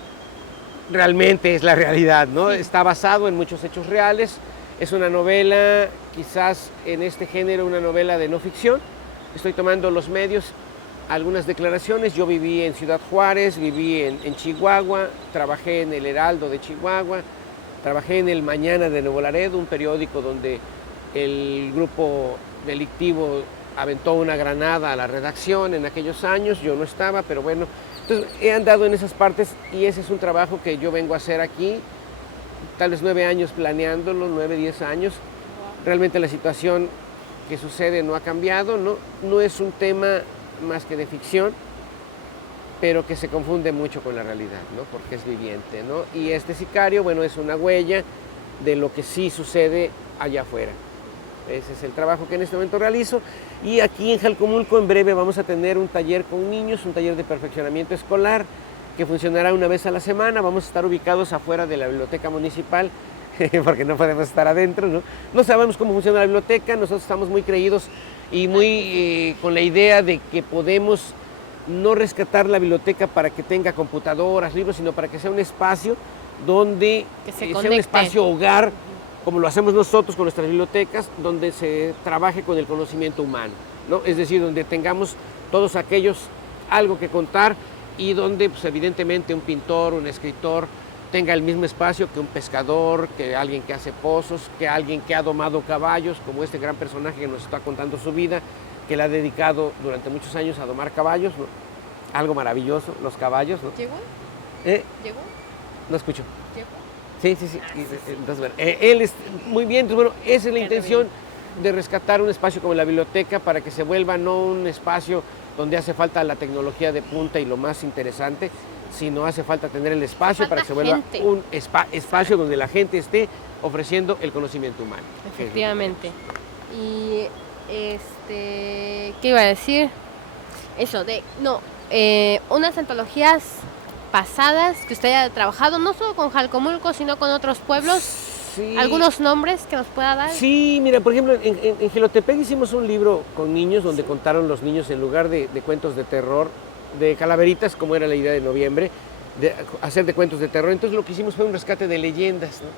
realmente es la realidad, ¿no? Sí. Está basado en muchos hechos reales, es una novela, quizás en este género, una novela de no ficción. Estoy tomando los medios, algunas declaraciones. Yo viví en Ciudad Juárez, viví en Chihuahua, trabajé en el Heraldo de Chihuahua, trabajé en el Mañana de Nuevo Laredo, un periódico donde el grupo delictivo aventó una granada a la redacción en aquellos años. Yo no estaba, pero bueno. Entonces he andado en esas partes y ese es un trabajo que yo vengo a hacer aquí, tal vez 9 años planeándolo, 9, 10 años. Realmente la situación que sucede no ha cambiado, no es un tema más que de ficción, pero que se confunde mucho con la realidad, ¿no? Porque es viviente, ¿no? Y este sicario, bueno, es una huella de lo que sí sucede allá afuera. Ese es el trabajo que en este momento realizo. Y aquí en Jalcomulco en breve vamos a tener un taller con niños, un taller de perfeccionamiento escolar que funcionará una vez a la semana. Vamos a estar ubicados afuera de la biblioteca municipal porque no podemos estar adentro, ¿no? No sabemos cómo funciona la biblioteca, nosotros estamos muy creídos y muy con la idea de que podemos no rescatar la biblioteca para que tenga computadoras, libros, sino para que sea un espacio donde sea un espacio hogar, como lo hacemos nosotros con nuestras bibliotecas, donde se trabaje con el conocimiento humano, ¿no? Es decir, donde tengamos todos aquellos algo que contar y donde pues, evidentemente un pintor, un escritor tenga el mismo espacio que un pescador, que alguien que hace pozos, que alguien que ha domado caballos, como este gran personaje que nos está contando su vida, que le ha dedicado durante muchos años a domar caballos, ¿no? Algo maravilloso, los caballos, ¿no? ¿Llegó? ¿Llegó? No escucho. ¿Llegó? Sí. Entonces, bueno, él es muy bien, entonces, bueno, esa es la intención de rescatar un espacio como la biblioteca para que se vuelva no un espacio donde hace falta la tecnología de punta y lo más interesante, sino hace falta tener el espacio para que se vuelva un espacio donde la gente esté ofreciendo el conocimiento humano. Efectivamente. Y ¿qué iba a decir? Eso de unas antologías pasadas que usted haya trabajado, no solo con Jalcomulco, sino con otros pueblos. Sí. ¿Algunos nombres que nos pueda dar? Sí, mira, por ejemplo, en Jilotepec hicimos un libro con niños donde contaron los niños, en lugar de cuentos de terror, de calaveritas, como era la idea de noviembre, de hacer de cuentos de terror. Entonces lo que hicimos fue un rescate de leyendas, ¿no?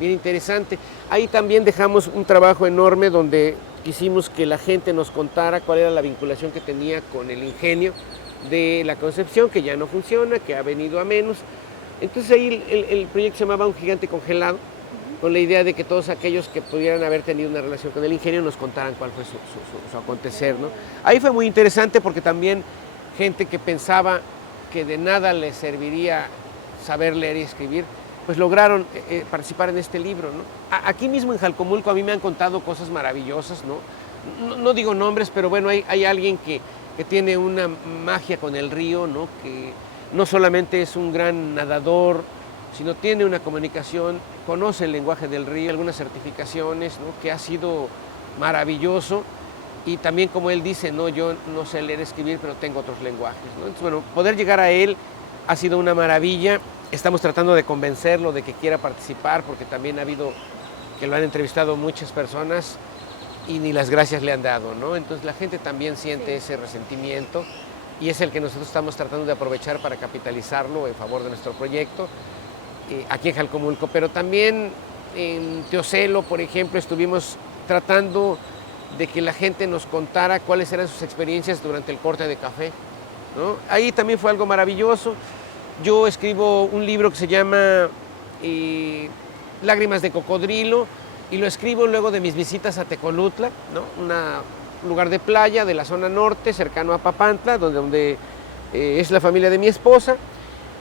Bien interesante. Ahí también dejamos un trabajo enorme donde quisimos que la gente nos contara cuál era la vinculación que tenía con el ingenio de la Concepción, que ya no funciona, que ha venido a menos. Entonces ahí el proyecto se llamaba Un Gigante Congelado, con la idea de que todos aquellos que pudieran haber tenido una relación con el ingenio nos contaran cuál fue su acontecer, ¿no? Ahí fue muy interesante porque también gente que pensaba que de nada les serviría saber leer y escribir, pues lograron participar en este libro, ¿no? Aquí mismo en Jalcomulco a mí me han contado cosas maravillosas, ¿no? No digo nombres, pero bueno, hay alguien que tiene una magia con el río, ¿no? Que no solamente es un gran nadador, sino tiene una comunicación, conoce el lenguaje del río, algunas certificaciones, ¿no? Que ha sido maravilloso. Y también, como él dice, no, yo no sé leer y escribir, pero tengo otros lenguajes, ¿no? Entonces, bueno, poder llegar a él ha sido una maravilla. Estamos tratando de convencerlo de que quiera participar, porque también ha habido que lo han entrevistado muchas personas y ni las gracias le han dado, ¿no? Entonces la gente también siente ese resentimiento y es el que nosotros estamos tratando de aprovechar para capitalizarlo en favor de nuestro proyecto aquí en Jalcomulco. Pero también en Teocelo, por ejemplo, estuvimos tratando de que la gente nos contara cuáles eran sus experiencias durante el corte de café, ¿no? Ahí también fue algo maravilloso. Yo escribo un libro que se llama Lágrimas de Cocodrilo y lo escribo luego de mis visitas a Tecolutla, ¿no? Un lugar de playa de la zona norte, cercano a Papantla, donde es la familia de mi esposa.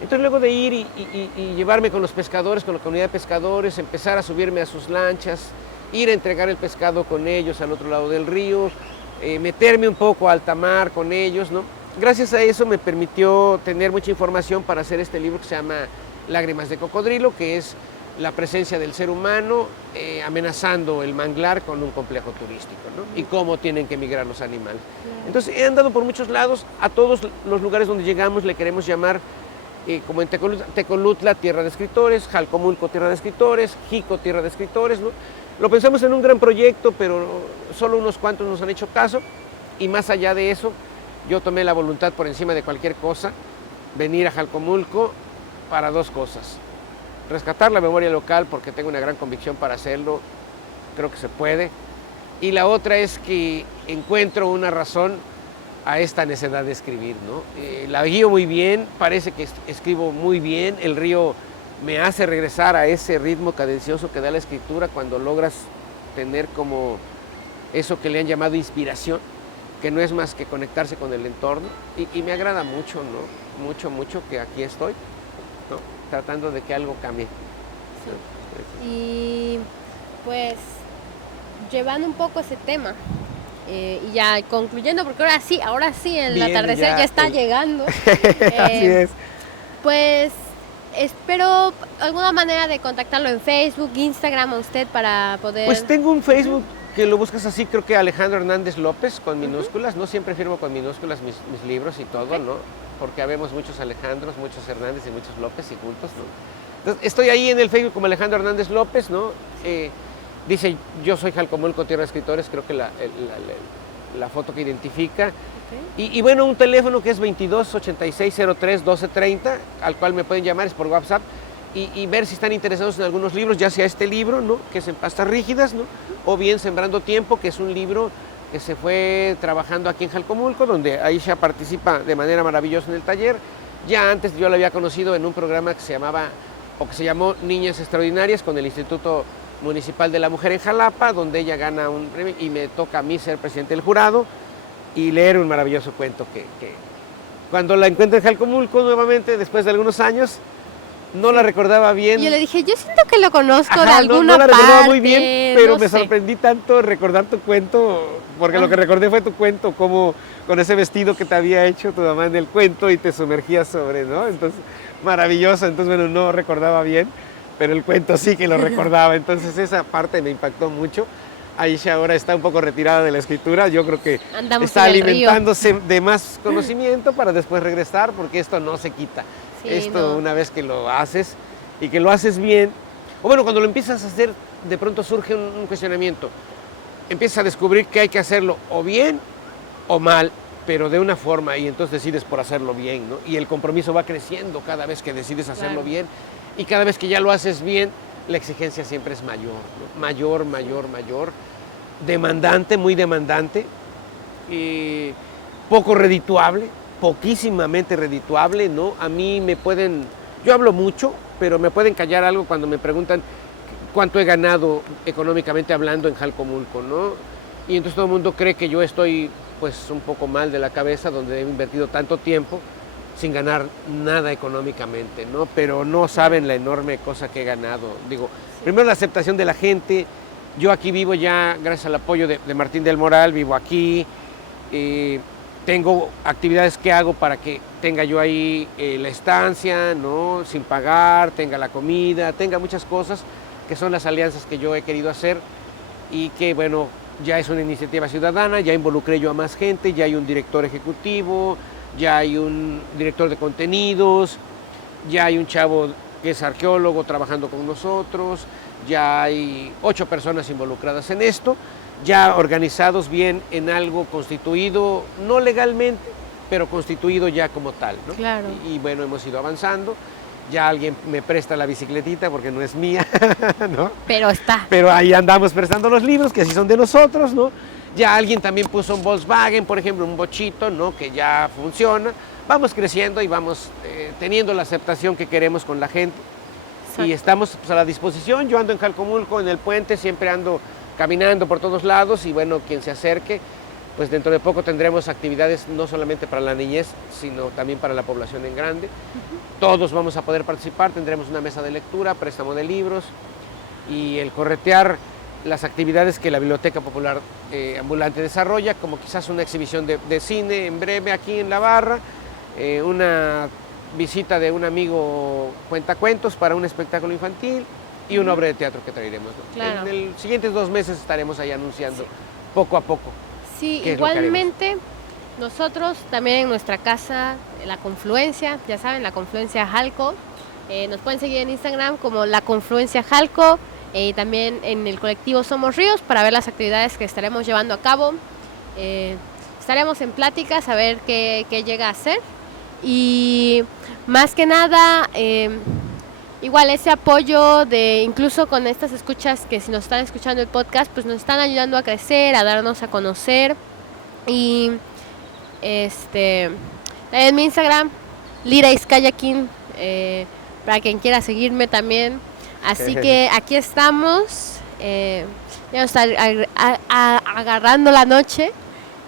Entonces luego de ir y llevarme con los pescadores, con la comunidad de pescadores, empezar a subirme a sus lanchas, ir a entregar el pescado con ellos al otro lado del río, meterme un poco a alta mar con ellos, ¿no? Gracias a eso me permitió tener mucha información para hacer este libro que se llama Lágrimas de Cocodrilo, que es la presencia del ser humano amenazando el manglar con un complejo turístico, ¿no? Y cómo tienen que migrar los animales. Entonces he andado por muchos lados, a todos los lugares donde llegamos le queremos llamar, como en Tecolutla, tierra de escritores, Jalcomulco, tierra de escritores, Jico, tierra de escritores, ¿no? Lo pensamos en un gran proyecto, pero solo unos cuantos nos han hecho caso, y más allá de eso, yo tomé la voluntad por encima de cualquier cosa, venir a Jalcomulco para dos cosas: rescatar la memoria local, porque tengo una gran convicción para hacerlo, creo que se puede, y la otra es que encuentro una razón a esta necesidad de escribir, ¿no? La guío muy bien, parece que escribo muy bien, el río me hace regresar a ese ritmo cadencioso que da la escritura cuando logras tener como eso que le han llamado inspiración, que no es más que conectarse con el entorno, y me agrada mucho, ¿no? Mucho que aquí estoy, ¿no? Tratando de que algo cambie. Sí. Y pues llevando un poco ese tema y ya concluyendo, porque ahora sí el atardecer ya está llegando. Así es. Pues espero alguna manera de contactarlo en Facebook, Instagram, a usted para poder... Pues tengo un Facebook que lo buscas así, creo que Alejandro Hernández López, con minúsculas. No siempre firmo con minúsculas mis libros y todo, ¿no? Porque habemos muchos Alejandros, muchos Hernández y muchos López y juntos, ¿no? Entonces, estoy ahí en el Facebook como Alejandro Hernández López, ¿no? Dice, yo soy Jalcomulco, tierra de escritores, creo que la foto que identifica. Y bueno, un teléfono que es 22-8603-1230, al cual me pueden llamar, es por WhatsApp, y ver si están interesados en algunos libros, ya sea este libro, ¿no? Que es en pastas rígidas, ¿no? O bien Sembrando Tiempo, que es un libro que se fue trabajando aquí en Jalcomulco, donde Aisha participa de manera maravillosa en el taller. Ya antes yo la había conocido en un programa que se llamó Niñas Extraordinarias, con el Instituto Municipal de la Mujer en Jalapa, donde ella gana un premio y me toca a mí ser presidente del jurado y leer un maravilloso cuento que cuando la encuentro en Jalcomulco nuevamente, después de algunos años, no la recordaba bien. Yo le dije, yo siento que lo conozco de alguna parte. No la recordaba muy bien, pero me sorprendí tanto recordar tu cuento, porque lo que recordé fue tu cuento, como con ese vestido que te había hecho tu mamá en el cuento y te sumergías sobre, ¿no? Entonces, maravilloso. Entonces, bueno, no recordaba bien, pero el cuento sí que lo recordaba. Entonces, esa parte me impactó mucho. Aisha ahora está un poco retirada de la escritura, yo creo que Andamos está en el río. alimentándose de más conocimiento para después regresar, porque esto no se quita. Sí, Esto no. una vez que lo haces y que lo haces bien, o bueno, cuando lo empiezas a hacer, de pronto surge un cuestionamiento. Empiezas a descubrir que hay que hacerlo o bien o mal, pero de una forma, y entonces decides por hacerlo bien, ¿no? Y el compromiso va creciendo cada vez que decides hacerlo bien, y cada vez que ya lo haces bien, la exigencia siempre es mayor, ¿no? Mayor, mayor, mayor, demandante, muy demandante, poco redituable, poquísimamente redituable, ¿no? A mí me pueden, yo hablo mucho, pero me pueden callar algo cuando me preguntan cuánto he ganado económicamente hablando en Jalcomulco, ¿no? Y entonces todo el mundo cree que yo estoy pues un poco mal de la cabeza, donde he invertido tanto tiempo sin ganar nada económicamente, ¿no? Pero no saben la enorme cosa que he ganado. Digo, primero la aceptación de la gente. Yo aquí vivo ya, gracias al apoyo de Martín del Moral, vivo aquí. Tengo actividades que hago para que tenga yo ahí la estancia, ¿no? Sin pagar, tenga la comida, tenga muchas cosas que son las alianzas que yo he querido hacer y que, bueno, ya es una iniciativa ciudadana, ya involucré yo a más gente, ya hay un director ejecutivo, ya hay un director de contenidos, ya hay un chavo que es arqueólogo trabajando con nosotros, ya hay 8 personas involucradas en esto, ya organizados bien en algo constituido, no legalmente, pero constituido ya como tal, ¿no? Claro. Y bueno, hemos ido avanzando. Ya alguien me presta la bicicletita porque no es mía, ¿no? Pero está. Pero ahí andamos prestando los libros, que así son de nosotros, ¿no? Ya alguien también puso un Volkswagen, por ejemplo, un bochito, ¿no? Que ya funciona. Vamos creciendo y vamos teniendo la aceptación que queremos con la gente. Exacto. Y estamos pues, a la disposición. Yo ando en Jalcomulco, en el puente, siempre ando caminando por todos lados y bueno, quien se acerque, pues dentro de poco tendremos actividades no solamente para la niñez, sino también para la población en grande. Todos vamos a poder participar, tendremos una mesa de lectura, préstamo de libros y el corretear las actividades que la Biblioteca Popular Ambulante desarrolla, como quizás una exhibición de cine en breve aquí en la barra, una visita de un amigo cuentacuentos para un espectáculo infantil y una obra de teatro que traeremos, ¿no? Claro. En los siguientes 2 meses estaremos ahí anunciando poco a poco. Sí, igualmente nosotros también en nuestra casa, La Confluencia, ya saben, La Confluencia Jalco, nos pueden seguir en Instagram como La Confluencia Jalco y también en el colectivo Somos Ríos para ver las actividades que estaremos llevando a cabo. Estaremos en pláticas a ver qué llega a ser y más que nada igual ese apoyo de incluso con estas escuchas que si nos están escuchando el podcast pues nos están ayudando a crecer, a darnos a conocer y en mi Instagram Lira Izkayakin para quien quiera seguirme también, así que aquí estamos, ya nos está agarrando la noche.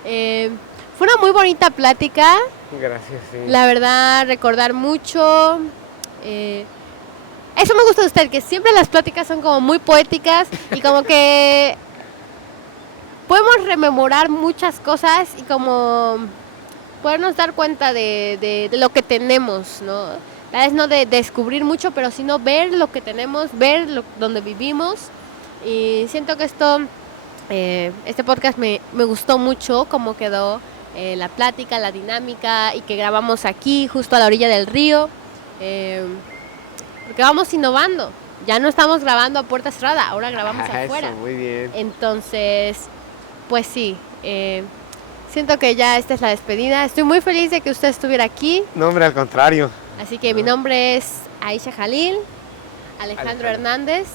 Fue una muy bonita plática. Gracias, sí. La verdad, recordar mucho. Eso me gusta de usted, que siempre las pláticas son como muy poéticas y como que podemos rememorar muchas cosas y como podernos dar cuenta de lo que tenemos, ¿no? Tal vez no de descubrir mucho, pero sino ver lo que tenemos, ver donde vivimos. Y siento que este podcast me gustó mucho, cómo quedó la plática, la dinámica y que grabamos aquí, justo a la orilla del río. Porque vamos innovando, ya no estamos grabando a puerta cerrada, ahora grabamos afuera. Eso, muy bien. Entonces, pues sí, siento que ya esta es la despedida. Estoy muy feliz de que usted estuviera aquí. No, hombre, al contrario. Así que mi nombre es Aisha Jalil, Alejandro Hernández.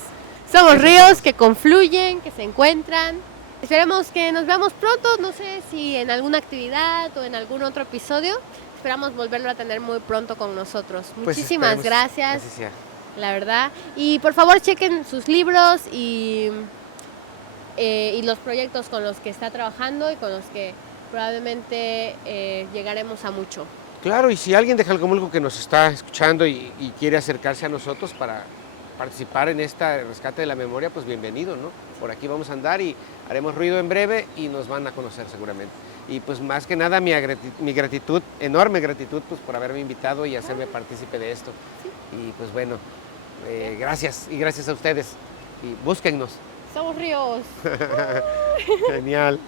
Somos ríos que confluyen, que se encuentran. Esperemos que nos veamos pronto, no sé si en alguna actividad o en algún otro episodio. Esperamos volverlo a tener muy pronto con nosotros. Pues muchísimas gracias, la verdad. Y por favor chequen sus libros y los proyectos con los que está trabajando y con los que probablemente llegaremos a mucho. Claro, y si alguien de Jalcomulco que nos está escuchando y quiere acercarse a nosotros para participar en este rescate de la memoria, pues bienvenido, ¿no? Por aquí vamos a andar y haremos ruido en breve y nos van a conocer seguramente. Y pues más que nada mi gratitud, enorme gratitud, pues por haberme invitado y hacerme partícipe de esto. Sí. Y pues bueno, gracias y gracias a ustedes y búsquennos. Somos ríos. Genial.